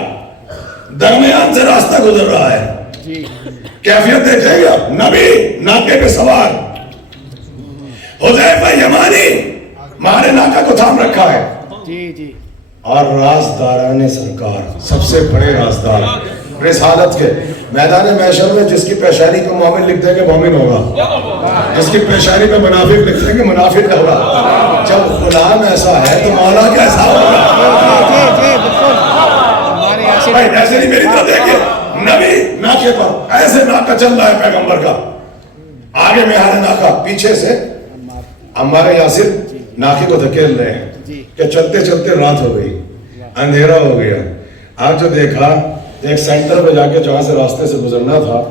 درمیان سے راستہ گزر رہا ہے. کیفیت دیکھیں گے آپ, نبی ناکے پہ سوار, حذیفہ یمانی مارے ناکہ کو تھام رکھا ہے, اور رازداران سرکار, سب سے بڑے رازدار رسالت کے. میدان محشر میں جس کی پیشانی پہ مومن لکھ دیں گے مومن ہوگا, جس کی پیشانی پہ منافق لکھ دیں گے منافق ہوگا. جب غلام ایسا ہے تو مولا کیسا ہوگا؟ بھائی ایسے نہیں, میری طرف دیکھیے, نبی ناکے پر ایسے ناکہ چل رہا ہے پیغمبر کا, آگے میں ہارے ناکہ, پیچھے سے عمار یاسر ناکے کو دھکیل رہے ہیں کہ چلتے چلتے رات ہو گئی, اندھیرا ہو گیا. آپ جو دیکھا ایک سینٹر پہ جا کے جہاں سے راستے سے گزرنا تھا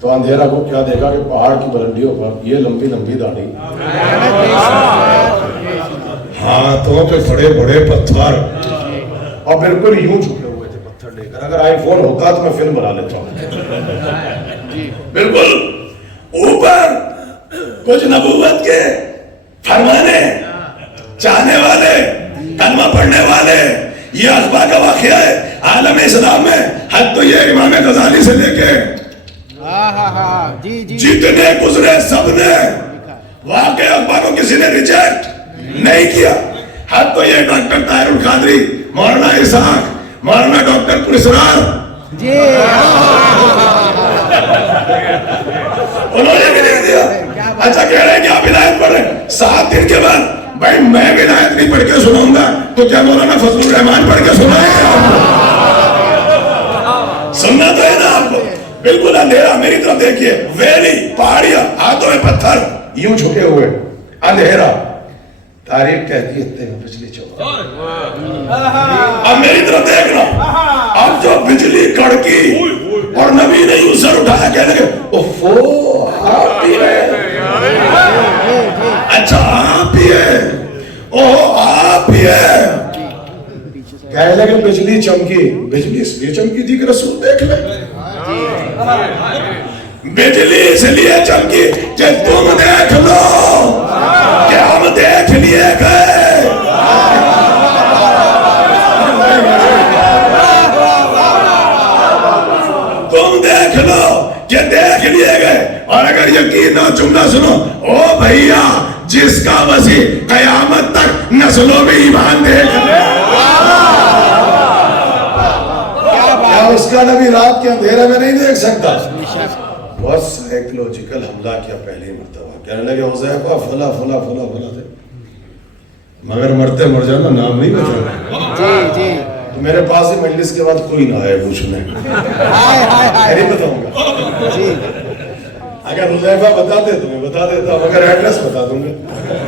تو اندھیرا کو کیا دیکھا کہ پہاڑ کی بلندیوں پر یہ لمبی لمبی داڑھی, ہاتھوں پہ بڑے بڑے پتھر, اور بالکل یوں جھکے ہوئے تھے پتھر لے کر. اگر آئی فون ہوتا تو میں فلم بنا لیتا ہوں. بالکل اوپر کچھ نبوت کے فرمانے چاہنے والے, کلمہ پڑھنے والے. یہ اخبار کا واقعہ ہے عالم اسلام میں. حد تو یہ امام غزالی سے لے کے جتنے گزرے سب نے واقع اخبار کو کسی نے ریجیکٹ نہیں کیا. حد تو یہ ڈاکٹر طاہر القادری, مولانا اسحاق, مولانا ڈاکٹر پرسرار, انہوں نے بھی نہیں دیا. اچھا کہہ رہے ہیں کہ آپ ولایت پڑھ رہے ہیں, 7 دن کے بعد بھائی میں ولایت نہیں پڑھ کے سناؤں گا تو کیا مولانا فضل الرحمان پڑھ کے سنائے گا؟ سننا تو ہے نا آپ کو. بالکل اندھیرا, میری طرف دیکھیے, ویلی, پہاڑیاں, ہاتھوں میں پتھر, یوں جھکے ہوئے, اندھیرا. تاریخ کہتی ہے اتنے میں بجلی چمکی. اب میری طرف دیکھنا, اب جو بجلی کڑکی اور نبی نے یوں سر اٹھایا کہنے لگے اوفو آپ ہی ہیں, اچھا آپ ہی ہیں, اوہ آپ ہی ہیں. کہنے لگے بجلی چمکی, بجلی اس لیے چمکی تھی کہ رسول دیکھ لے, بجلی اس لیے چمکی کہ تم دیکھ لو کہ ہم دیکھ لیے گئے. تم دیکھ لو کہ دیکھ لیے گئے. اور اگر یقین نہ, جملہ سنو, او بھیا جس کا وسیع قیامت تک نسلوں میں ایمان دیکھ لے, کیا اس کا نبی رات کے اندھیرے میں نہیں دیکھ سکتا؟ بہت سائیکلوجیکل حملہ کیا پہلی مرتبہ. کہنے لگے حذیفہ فلا فلا فلا فلا تھے, مگر مرتے مر جانا نام نہیں بتانا. جی جی تو میرے پاس ہی مجلس کے بعد کوئی نہ آئے پوچھنے, نہیں بتاؤں گا. جی اگر حذیفہ بتاتے تو میں بتا دیتا, مگر ایڈریس بتا دوں گا.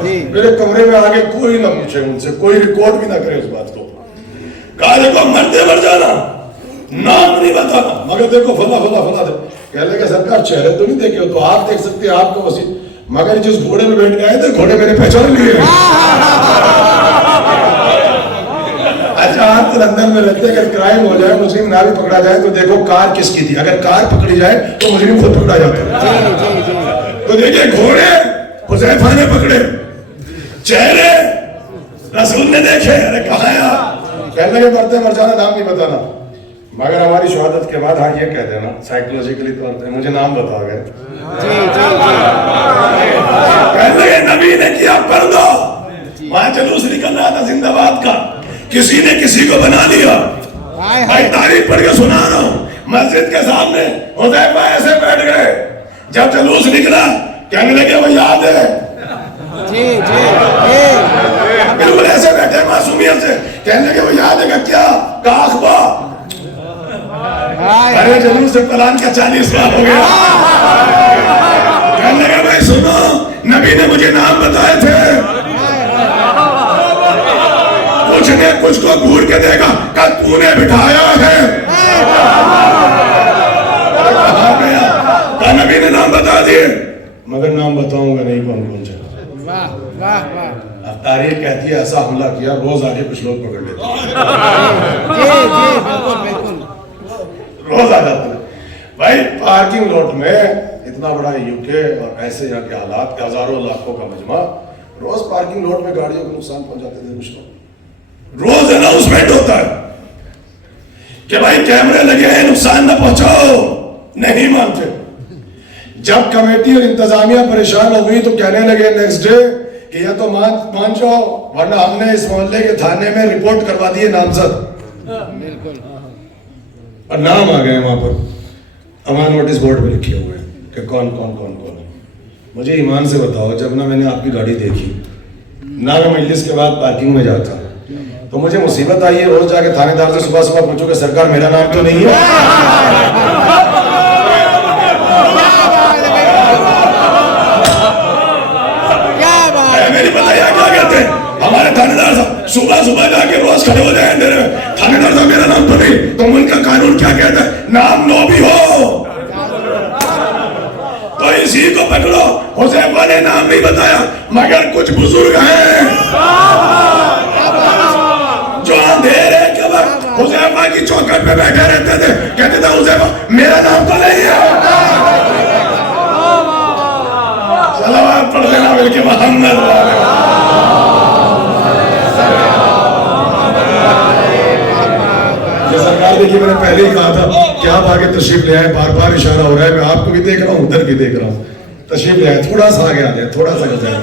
جی میرے کمرے میں آگے کوئی نہ پوچھے ان سے, کوئی ریکارڈ بھی نہ کرے اس بات کو. کہا دیکھو مرتے مر جانا نام نہیں بتانا, مگر دیکھو فلا فلا فلا تھے. کہہ لے کہ سرکار چہرے تو نہیں دیکھے ہو, تو آپ دیکھ سکتے ہیں آپ کو وسیع, مگر جس گھوڑے میں بیٹھ گئے تھے گھوڑے میں نے پہچان لیے. اچھا آپ تو لندن میں رہتے, اگر کرائم ہو جائے, مسلم نہ بھی پکڑا جائے تو دیکھو کار کس کی تھی. اگر کار پکڑی جائے تو مسلم خود پکڑا جاتا ہے. تو دیکھیں گھوڑے حذیفہ نے پکڑے, چہرے رسول نے دیکھے. ارے کہاں ہے آپ؟ کہنے لگے مرتے مر جانا نام نہیں بتانا, مگر ہماری شہادت کے بعد ہاں یہ کہہ دینا سائیکولوجیکلی طور پہ مجھے نام بتا گئے. کہنے لگے نبی نے کیا پڑھ دو. وہاں جلوس نکل رہا تھا زندہ باد کا, کسی نے کسی کو بنا لیا. بھائی تاریخ پڑھ کے سنا رہا ہوں, مسجد کے سامنے حذیفہ ایسے بیٹھ گئے, جب جلوس نکلا کہنے لگے وہ یاد ہے. جی جی بالکل ایسے بیٹھے معصومیت سے, کہنے لگے وہ یاد ہے کہ کیا کہا اخبار. ارے جلوس سے پلان کا 40 سال ہو گیا. کہنے لگا بھائی سنو, نبی نے مجھے نام بتائے تھے. کچھ نے کچھ کو گھور کے دیکھا, کل تو نے بٹھایا ہے. کہاں گیا؟ کہا نبی نے نام بتا دیے, مگر نام بتاؤں گا نہیں کون کون سے. واہ واہ واہ. اب تاریخ کہتی ہے ایسا حملہ کیا, روز آگے کچھ لوگ پکڑ لیتے جی جی بالکل بالکل. روز آ جاتے ہیں. بھائی پارکنگ لاٹ میں اتنا بڑا یو کے اور ایسے یہاں کے حالات کے ہزاروں لاکھوں کا مجمع, روز پارکنگ لاٹ میں گاڑیوں کو نقصان پہنچاتے تھے کچھ لوگ. روز اناؤنسمنٹ ہوتا ہے کہ بھائی کیمرے لگے ہیں نقصان نہ پہنچاؤ, نہیں مانتے. جب کمیٹی اور انتظامیہ پریشان ہو گئی تو کہنے لگے نیکسٹ ڈے کہ یہ تو مان جاؤ, ورنہ ہم نے اس محلے کے تھانے میں رپورٹ کروا دی ہے نامزد. بالکل. اور نام آ گئے وہاں پر, ہمارے نوٹس بورڈ پہ لکھے ہوئے ہیں کہ کون کون کون کون ہے. مجھے ایمان سے بتاؤ, جب نہ میں نے آپ کی گاڑی دیکھی, نہ میں مجلس کے بعد پارکنگ میں جاتا, تو مجھے مصیبت آئی ہے روز جا کے تھانے دار سے صبح صبح پوچھو کہ سرکار میرا نام تو نہیں ہے. میری بتائیے کیا کہتے ہیں ہمارے تھانے دار صاحب, صبح صبح جا کے روز کھڑے ہو جائیں اندھیرے میں, تھانے دار صاحب میرا نام تو نہیں. تو ملک کا قانون کیا کہتا ہے, نام نو بھی ہو تو اسی کو پکڑو. حذیفہ نے نام نہیں بتایا, مگر کچھ بزرگ ہیں جو اندھیرے کے وقت حذیفہ کی چوکھٹ پہ بیٹھے رہتے تھے, کہتے تھے حذیفہ میرا نام تو نہیں ہے. صلوات پڑھ دینا مل کے محمد والے. سرکار دیکھیے, میں نے پہلے ہی کہا تھا کہ آپ آگے تشریف لے آئے, بار بار اشارہ ہو رہا ہے, میں آپ کو بھی دیکھ رہا ہوں, ادھر بھی دیکھ رہا ہوں. تشریف لے آئے, تھوڑا سا آگے آ جائے, تھوڑا سا آگے جائے,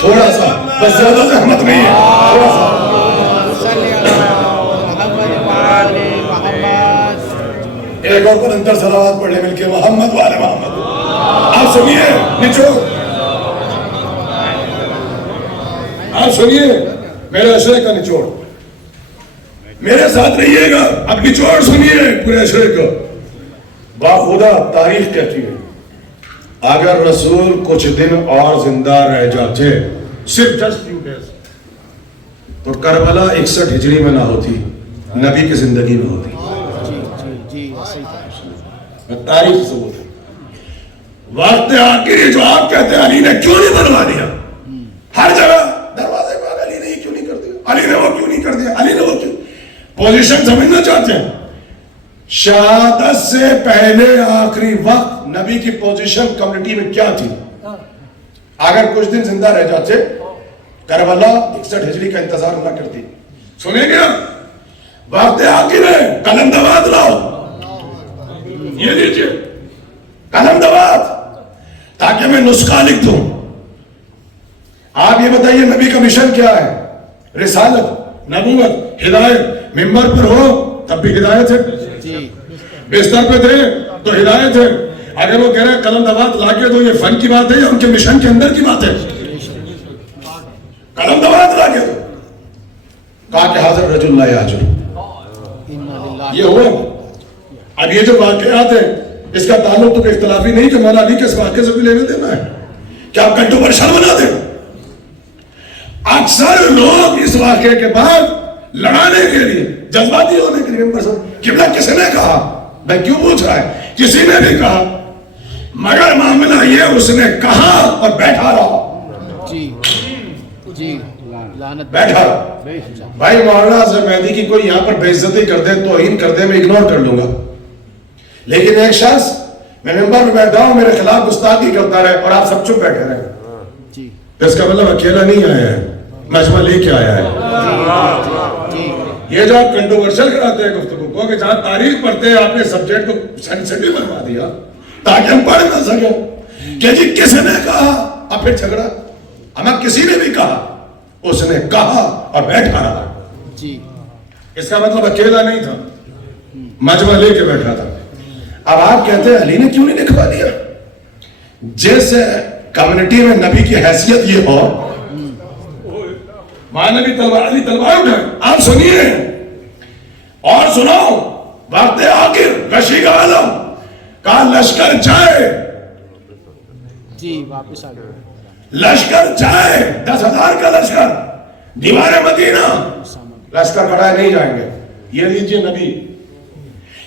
تھوڑا سا, بس زیادہ زحمت نہیں ہے, تھوڑا سا. ایک اور پر انتر صلوات پڑھ لے مل کے محمد والے محمد. آپ سنیے نچوڑ, آپ سنیے میرے اشرے کا نچوڑ, میرے ساتھ رہیے گا. اب نچوڑ سنیے پورے اشرے کو. باخدا تاریخ کہتی ہے اگر رسول کچھ دن اور زندہ رہ جاتے صرف جسٹ فیو ڈیز تو کربلا 61 ہجری میں نہ ہوتی نبی کی زندگی میں ہوتی تاریخ ثبوت ہے وقت آخری جو آپ کہتے ہیں علی نے کیوں نہیں بنوا دیا ہر جگہ دروازے پر علی نے کیوں نہیں کر دیا علی نے وہ کیوں نہیں کر دیا علی نے وہ کیوں پوزیشن سمجھنا چاہتے ہیں شہادت سے پہلے آخری وقت نبی کی پوزیشن کمیونٹی میں کیا تھی اگر کچھ دن زندہ رہ جاتے کربلا 61 ہجری کا انتظار نہ کرتی سنیں گے وقت آخر ہے قلم دوات لاؤ یہ لیجئے قلم دوات تاکہ میں نسخہ لکھ دوں آپ یہ بتائیے نبی کا مشن کیا ہے رسالت نبوت ہدایت ممبر پر ہو تب بھی ہدایت ہے بستر پہ تھے تو ہدایت ہے اگر وہ کہہ رہے ہیں قلم دوات لا کے دو یہ فن کی بات ہے یا ان کے مشن کے اندر کی بات ہے قلم دوات لا کے دو کہا کہ حاضر رجل لا یاجر یہ ہوا اب یہ جو واقعات ہیں اس کا تعلق تو اختلافی نہیں کہ مولا علی کے اس واقعے سے بھی لینے دینا ہے کہ آپ کنٹروورشل بنا دیں اکثر لوگ اس واقعے کے بعد لڑانے کے لیے جذباتی ہونے کے لیے قبلہ کسی نے کہا میں کیوں پوچھ رہا ہے کسی نے بھی کہا مگر معاملہ یہ اس نے کہا اور بیٹھا رہا بیٹھا رہا بھائی مولانا اظہر مہدی کی کوئی یہاں پر بے عزتی کر دے توہین کر دے میں اگنور کر لوں گا لیکن ایک شخص میں ممبر میں بیٹھا ہوں میرے خلاف گستاخی کرتا رہے اور آپ سب چپ بیٹھے رہے اس کا مطلب اکیلا نہیں آیا ہے مجمع لے کے آیا ہے یہ جو آپ کنٹروورشل کراتے ہیں گفتگو کو کہ جہاں تاریخ پڑھتے ہیں آپ نے سبجیکٹ کو سینسٹیو بنوا دیا تاکہ ہم پڑھ نہ سکیں کہ جی کس نے کہا اب پھر جھگڑا ہمیں کسی نے بھی کہا اس نے کہا اور بیٹھا رہا اس کا مطلب اکیلا نہیں تھا مجمع لے کے بیٹھا تھا اب آپ کہتے ہیں علی نے کیوں نہیں لکھوا دیا جس کمیونٹی میں نبی کی حیثیت یہ ہو ماں نبی تلوار علی تلوار اٹھائے آپ سنیے اور سناؤ وقت آخر غشی کا عالم کہا لشکر جائے واپس آ گئے لشکر جائے 10,000 کا لشکر دیوار مدینہ لشکر کھڑا نہیں جائیں گے یہ لیجئے نبی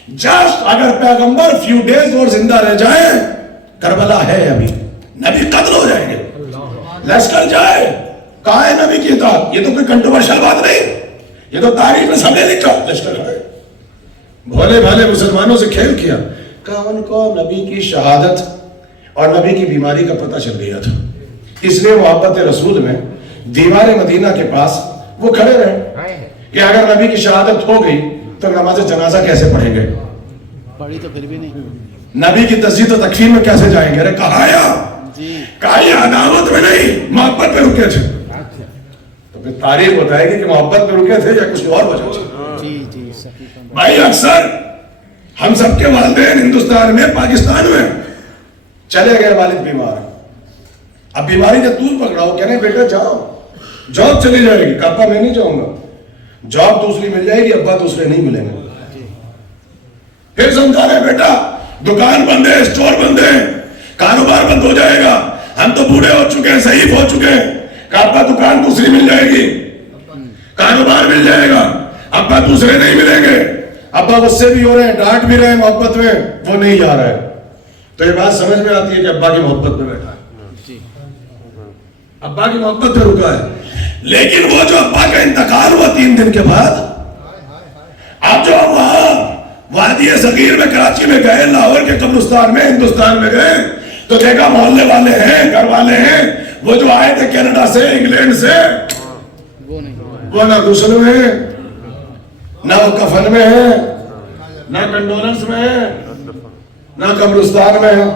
جسٹ اگر پیغمبر فیو ڈیز اور زندہ رہ جائیں کربلا ہے ابھی نبی قتل ہو جائیں گے لشکر جائے کہاں ہے نبی کی اطاعت یہ تو کوئی کنٹروورشل بات نہیں یہ تو تاریخ میں سب نے لکھا لشکر کھڑے بھولے بھالے مسلمانوں سے کھیل کیا کہا ان کو نبی کی شہادت اور نبی کی بیماری کا پتہ چل گیا تھا اس لیے محبت رسول میں دیوار مدینہ کے پاس وہ کھڑے رہے کہ اگر نبی کی شہادت ہو گئی تو نماز جنازہ کیسے پڑھیں گے پڑھی تو پھر بھی نہیں نبی کی تسجید و تکفیر میں کیسے جائیں گے ارے کہا یہ عداوت میں نہیں محبت پہ رکے تھے تو پھر تاریخ بتائے گی کہ محبت پہ رکے تھے یا کچھ اور وجہ سے بھائی اکثر ہم سب کے والدین ہندوستان میں پاکستان میں چلے گئے والد بیمار اب بیماری کا طول پکڑا ہو کہہ رہے بیٹا جاؤ جاب چلی جائے گی ابا میں نہیں جاؤں گا جاب دوسری مل جائے گی ابا دوسرے نہیں ملیں گے پھر سمجھا رہے بیٹا دکان بند ہے اسٹور بند ہے کاروبار بند ہو جائے گا ہم تو بوڑھے ہو چکے ہیں ضعیف ہو چکے ہیں کہ ابا دکان دوسری مل جائے گی کاروبار مل جائے گا ابا دوسرے نہیں ملیں گے ابا غصے بھی ہو رہے ہیں ڈانٹ بھی رہے ہیں محبت میں وہ نہیں جا رہا ہے تو یہ بات سمجھ میں آتی ہے کہ ابا کی محبت میں بیٹھا ہے ابا کی محبت پہ رکا ہے لیکن وہ جو ابا کا انتقال ہوا 3 دن کے بعد آپ جو وہاں وادی صغیر میں کراچی میں گئے لاہور کے قبرستان میں ہندوستان میں گئے تو دیکھا محلے والے ہیں گھر والے ہیں وہ جو آئے تھے کینیڈا سے انگلینڈ سے وہ نہ غسل میں ہیں نہ وہ کفن میں ہیں نہ کنڈولنس میں ہیں نہ قبرستان میں ہیں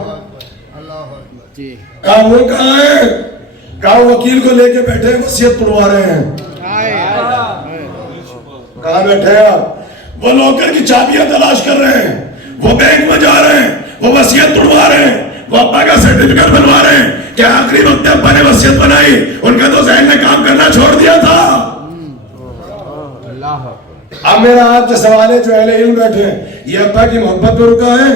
کہا وہ کہاں ہے کہا وکیل کو لے کے بیٹھے وصیت پڑھوا رہے ہیں کہاں بیٹھے آپ وہ لوکر کی چابیاں تلاش کر رہے ہیں وہ بینک میں جا رہے ہیں وہ وصیت پڑھوا رہے ہیں وہ ابا کا سرٹیفکیٹ بنوا رہے ہیں کہ آخری وقت ابا نے وصیت بنائی ان کا تو ذہن نے کام کرنا چھوڑ دیا تھا اب میرا آپ کے سوال ہے جو اہل علم بیٹھے ہیں یہ ابا کی محبت پہ رکا ہے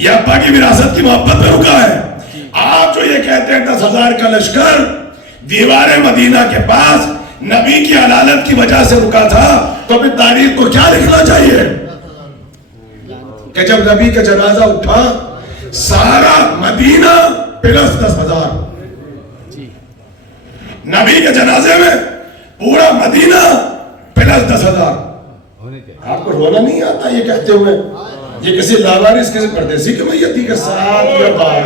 یہ ابا کی وراثت کی محبت میں رکا ہے. آپ جو یہ کہتے ہیں 10,000 کا لشکر دیوار مدینہ کے پاس نبی کی علالت کی وجہ سے رکا تھا, تو پھر تاریخ کو کیا لکھنا چاہیے کہ جب نبی کا جنازہ اٹھا سارا مدینہ پلس 10,000, نبی کے جنازے میں پورا مدینہ پلس 10,000. آپ کو رونا نہیں آتا یہ کہتے ہوئے یہ کسی لاوارث کسی پردیسی کی میتی کے ساتھ یا باہر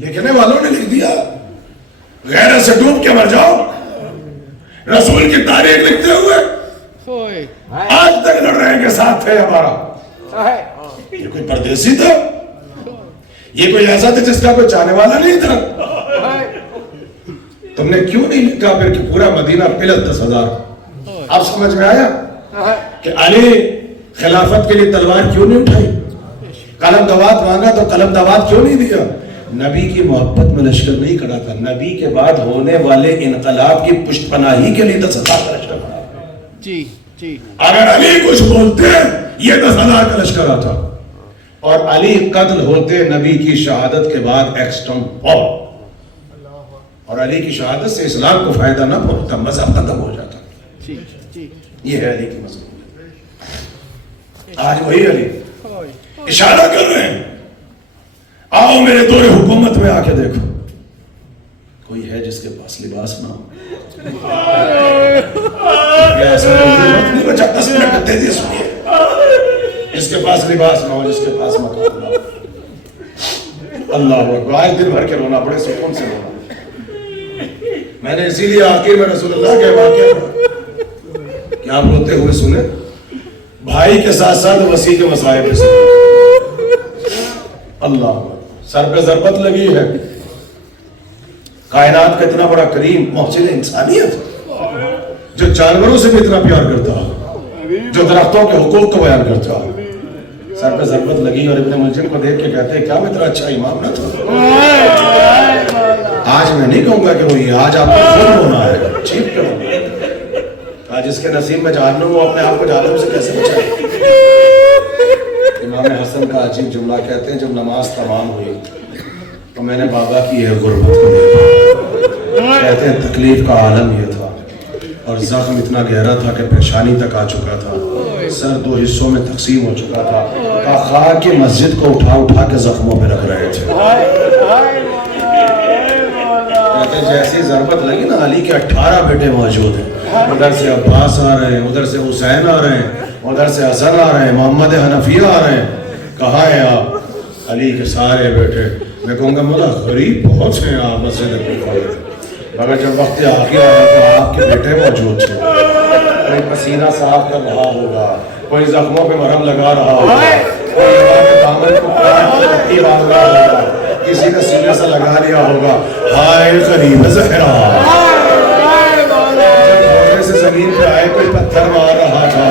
لکھنے والوں نے لکھ دیا غیرت سے ڈوب کے مر جاؤ. رسول کی تاریخ لکھتے ہوئے آج تک لڑ رہے ہیں کہ ساتھ تھے ہمارا. یہ کوئی پردیسی تھا, یہ کوئی ایسا تھا جس کا کوئی چاہنے والا نہیں تھا. تم نے کیوں نہیں لکھا پھر کہ پورا مدینہ پلس 10,000؟ اب سمجھ میں آیا کہ علی خلافت کے لیے تلوار کیوں نہیں اٹھائی, قلم دوات مانگا تو قلم دوات کیوں نہیں دیا؟ نبی کی محبت میں لشکر نہیں کھڑا تھا, نبی کے بعد ہونے والے انقلاب کی پشت پناہی کے لیے 10,000 کا لشکر کھڑا تھا. جی جی اگر علی کچھ بولتے یہ 10,000 کا لشکر آتا, اور علی قتل ہوتے نبی کی شہادت کے بعد ایکسٹم فور, اور علی کی شہادت سے اسلام کو فائدہ نہ پہنچتا, مذہب ختم ہو جاتا. جی جی یہ ہے علی کی مذہب. آج وہی علی اشارہ کر رہے ہیں, آؤ میرے دور حکومت میں آ کے دیکھو کوئی ہے جس کے پاس لباس نہ ہو. نہیں بچہ 10 منٹ دے دیے سنیے, جس کے پاس لباس نہ ہو, جس کے پاس مکان نہ ہو. اللہ اکبر, آج دن بھر کے رونا پڑے سکون سے رونا. میں نے اسی لیے آخر میں رسول اللہ کے واقعہ کہ آپ روتے ہوئے سنے, بھائی کے ساتھ ساتھ وسیع کے مسائل پہ سنے. اللہ سر پہ ضربت لگی ہے, کائنات کا اتنا بڑا کریم محسن انسانیت جو جانوروں سے بھی اتنا پیار کرتا, جو درختوں کے حقوق کو بیان کرتا, سر پہ ضربت لگی اور ابن ملجم کو دیکھ کے کہتے ہیں کیا میں اتنا اچھا امام نہ تھا. آج میں نہیں کہوں گا کہ وہی, آج آپ کو خود ہونا ہے, چیپ کروں گا. آج اس کے نصیب میں جہنم ہو, اپنے آپ کو جہنم سے کیسے بچائے. امام حسن کا عجیب جملہ کہتے ہیں, جب نماز تمام ہوئی تو میں نے بابا کی یہ غربت کو دیکھا. کہتے ہیں تکلیف کا عالم یہ تھا اور زخم اتنا گہرا تھا کہ پیشانی تک آ چکا تھا, سر 2 حصوں میں تقسیم ہو چکا تھا. خاک کی مسجد کو اٹھا اٹھا کے زخموں پہ رکھ رہے تھے. کہتے ہیں جیسی ضربت لگی نا, علی کے 18 بیٹے موجود ہیں, ادھر سے عباس آ رہے ہیں, ادھر سے حسین آ رہے ہیں, ادھر سے حسن آ رہے ہیں, محمد حنفیہ آ رہے ہیں. کہاں ہیں آپ؟ علی کے سارے بیٹے. میں کہوں گا مولا غریب بہت ہیں آپ مسجد میں, مگر جب وقت آخر آیا تو آپ کے بیٹے موجود تھے. کوئی پسینہ صاف کر رہا ہوگا, کوئی زخموں پہ مرہم لگا رہا ہوگا, کوئی دامن کو پٹی باندھ رہا ہوگا, کسی نے سینے سے لگا لیا ہوگا. ہائے غریب زہرا, جب گھوڑے سے زمین پہ آئے کوئی پتھر مار رہا تھا,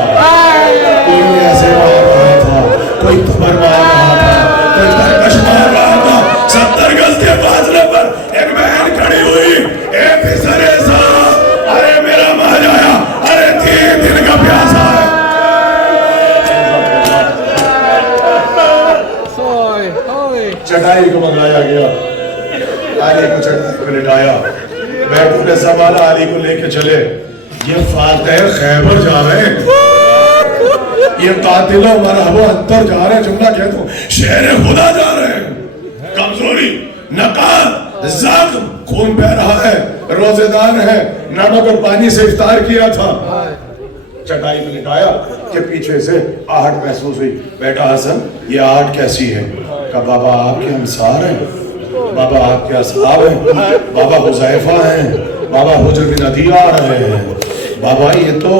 کوئی ایسے مار رہا تھا, کوئی تبر مار رہا تھا, کوئی ترکش مار رہا تھا. 70 گز کے فاصلے پر ایک بہن کھڑی ہوئی, اے پسر صاحب, ارے میرا مال آیا, ارے 3 دن کا پیاسا ہے. چٹائی کو منگایا گیا, علی کو چٹائی کو لٹایا, بیٹھوں نے سنبھالا, علی کو لے کے چلے. یہ فاتح خیبر جا رہے ہیں, یہ قاتلوں مرحب و انتر جا رہے ہیں, جملہ کہتا ہوں شہر خدا جا رہے ہیں. کمزوری, نقاد, زخم, خون بہ رہا ہے, روزے دار ہے, نمک اور پانی سے افطار کیا تھا. چٹائی میں لٹایا کہ پیچھے سے آہٹ محسوس ہوئی. بیٹا حسن یہ آہٹ کیسی ہے؟ کہا بابا آپ کے انصار ہیں, بابا آپ کے اصحاب ہیں, بابا حذیفہ ہیں, بابا حجر بن عدی آ رہے ہیں, بابا یہ تو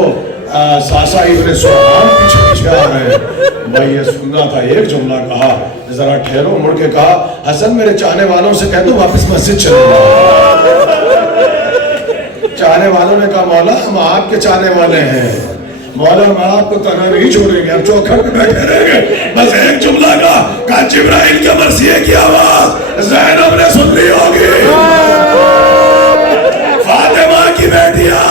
ساسا ابن سلمان پیچھے پیچھے آ رہے ہیں. بھائی یہ سننا تھا, ایک جملہ کہا, ذرا ٹھہرو. مڑ کے کہا حسن میرے چاہنے والوں سے کہہ دو واپس مسجد چلے جاؤ. چاہنے والوں نے کہا مولا ہم آپ کے چاہنے والے ہیں, مولا ہم آپ کو تنہا نہیں چھوڑیں گے, ہم چوکھٹ پہ بیٹھے رہیں گے. بس ایک جملہ کہا جبرائیل کے مرثیے کی آواز زینب نے سن لی ہوگی, فاطمہ کی بیٹیاں,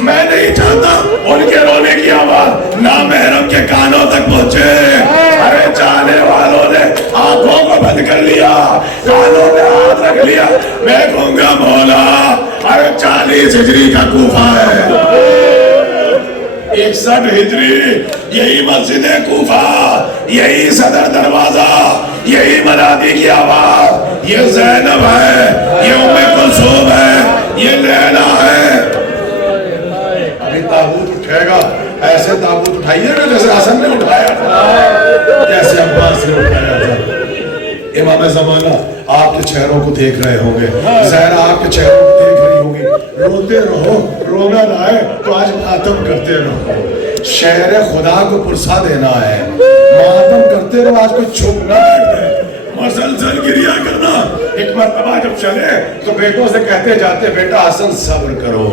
میں نہیں چاہتا ان کے رونے کی آواز نامحرم کے کانوں تک بند کر لیا, کانوں میں ہاتھ رکھ لیا, میں کہوں گا مولا ارے 40 ہجری کا کوفہ ہے, 61 ہجری یہی مسجد کوفہ, یہی صدر دروازہ, یہی منادی کی آواز, یہ زینب ہے, یہ ام کلثوم ہے, یہ لیلا ہے. ابھی تابوت اٹھے گا, ایسے تابوت اٹھائیے نا جیسے حسن نے اٹھایا تھا, جیسے عباس نے اٹھایا تھا. امام زمانہ آپ کے چہروں کو دیکھ رہے ہوں گے, زہرا آپ کے چہروں کو دیکھ رہی ہوگی, روتے رہو, رونا نہ آئے تو آج ماتم کرتے رہو. شہر خدا کو پرسا دینا ہے, ماتم کرتے رہو, آج کوئی چھپ نہ بیٹھے, مسلسل گریا کرنا. ایک مرتبہ جب چلے تو بیٹوں سے کہتے جاتے بیٹا حسن صبر کرو,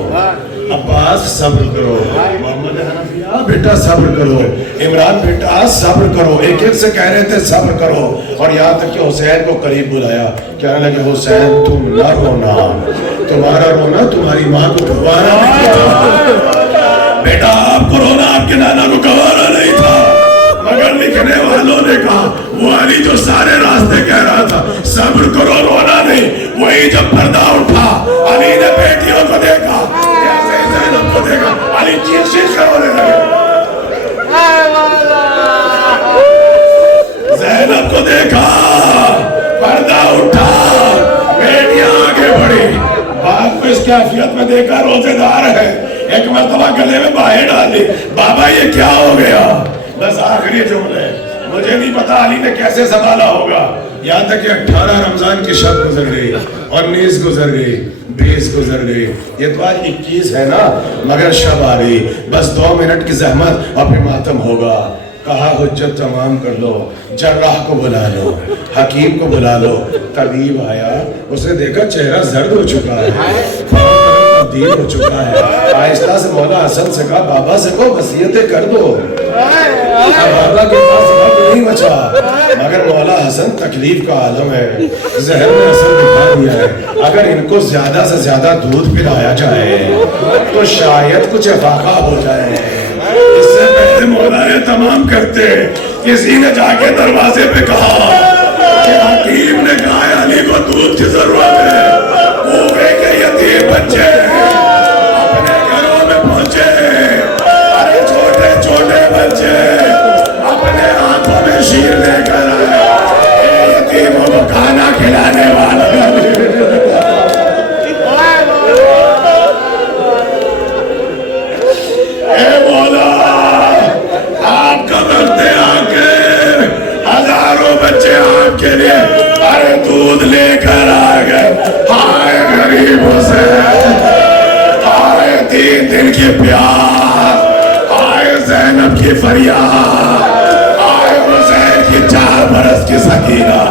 عباس صبر کرو, محمد حنفیہ بیٹا صبر کرو, عمران بیٹا صبر کرو, ایک ایک سے کہہ رہے تھے صبر کرو. اور یہاں تک کہ حسین کو قریب بلایا, کہنے لگے حسین تم نہ رونا, تمہارا رونا تمہاری ماں کو گوارا نہیں تھا. بیٹا آپ کو رونا آپ کے نانا کو گوارا نہیں تھا, مگر لکھنے والوں نے کہا وہ علی جو سارے راستے کہہ رہا تھا صبر کرو رونا نہیں, وہی جب پردہ اٹھا علی نے بیٹیوں کو دیکھا, جیسے زینب کو دیکھا علی چیخ چیخ کر رونے لگے. زینب کو دیکھا, پردہ اٹھا, بیٹیاں آگے بڑھی, باپ کو اس کیفیت میں دیکھا روزے دار ہے, ایک مرتبہ گلے میں باہیں ڈال دی, بابا یہ کیا ہو گیا. بس آخری جملے, مجھے نہیں پتا علی نے کیسے سنبھالا ہوگا. یہاں تک کہ 18 رمضان کی شب گزر گئی, 19 گزر گئی, 20 گزر گئی, یہ تو آج 21 ہے نا, مگر شب آ گئی. بس 2 منٹ کی زحمت اور پھر ماتم ہوگا. کہا حجت تمام کر لو, جراح کو بلا لو, حکیم کو بلا لو. طبیب آیا, اس نے دیکھا چہرہ زرد ہو چکا ہے, تبدیل ہو چکا ہے. آہستہ سے مولا حسن سے کہا بابا سے کو وصیتیں کر دو. بابا کے پاس وقت نہیں بچا, مگر مولا حسن تکلیف کا عالم ہے, زہر میں اثر دکھا دیا ہے. اگر ان کو زیادہ سے زیادہ دودھ پلایا جائے تو شاید کچھ افاقہ ہو جائے. اس سے پہلے مولا نے تمام کرتے کسی نے جا کے دروازے پہ کہا کہ حکیم نے کہا ہے علی کو دودھ کی ضرورت ہے. کوفے کے یتیم بچے اپنے گھروں میں پہنچے, ارے چھوٹے چھوٹے بچے اپنے ہاتھوں میں شیر لے کر آئے, یتیموں کو کھانا کھلانے والا. اے مولا آپ کا وقت آ کے ہزاروں بچے آپ کے لیے ارے دودھ لے کر آ گئے. ہائے غریب حسین, ہائے 3 دن کی پیاس, ہائے زینب کی فریاد, ہائے حسین کی 4 برس کی سکینہ.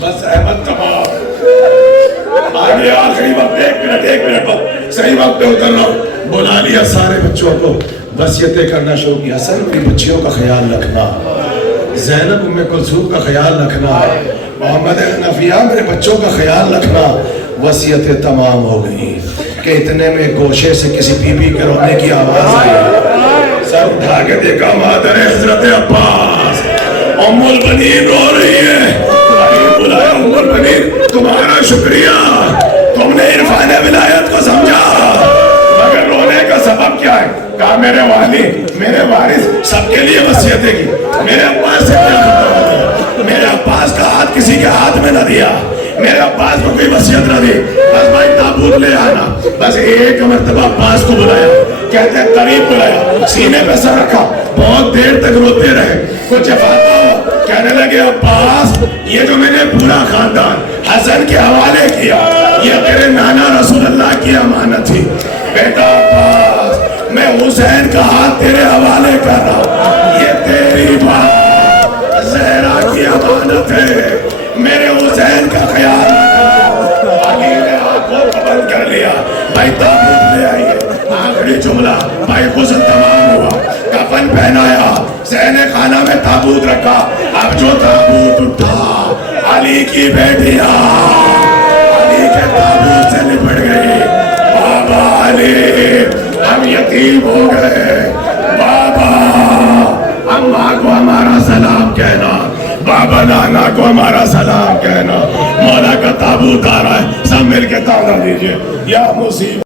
بس احمد تمام آگے آخری وقت, 1 منٹ پر صحیح وقت پہ اتر رہا ہوں. بلا لیا سارے بچوں کو, وصیتیں کرنا شروع کیا. حسن کی بچیوں کا خیال رکھنا, زینب ام کلثوم کا خیال رکھنا, محمد حنفیہ میرے بچوں کا خیال رکھنا. وصیتیں تمام ہو گئی کہ اتنے میں گوشے سے کسی بی بی کے رونے کی آواز آئی. سر اٹھا کے دیکھا مادر حضرت عباس, ام البنین رو رہی ہے. بلایا ام البنین, تمہارا شکریہ, تم نے عرفان ولایت کو سمجھا, مگر رونے کا سبب کیا ہے. کہا میرے والی میرے وارث سب کے لیے وصیتیں کی, میرے عباس سے کیا خطرہ, میرے عباس کا ہاتھ کسی کے ہاتھ میں نہ دیا, میرے عباس کو کوئی وصیت نہ دی. بس بھائی تابوت لے آنا. بس ایک مرتبہ عباس کو بلایا, کہتے ہیں قریب بلایا, سینے پہ سر رکھا, بہت دیر تک روتے رہے. کچھ افاقہ ہوا, کہنے لگے عباس یہ جو میں نے پورا خاندان حسن کے حوالے کیا یہ تیرے نانا رسول اللہ کی امانت تھی. بیٹا عباس میں حسین کا ہاتھ تیرے حوالے کر رہا ہوں, یہ تیری بات زہرا کی امانت ہے, میرے حسین کا خیال رکھنا. علی نے آنکھوں کو بند کر لیا. بھائی تابوت لے آئیے. آخری جملہ, بھائی غسل تمام ہوا, کفن پہنایا, سہنے خانہ میں تابوت رکھا. اب جو تابوت اٹھا علی کی بیٹیاں علی کے تابوت سے لپٹ گئی. بابا علی ہم یتیم ہو گئے, بابا اماں کو ہمارا سلام کہنا. بابا نانا کو ہمارا سلام کہنا. مولا کا تابوت آ رہا ہے, سب مل کے تانا دیجئے. یا مصیبت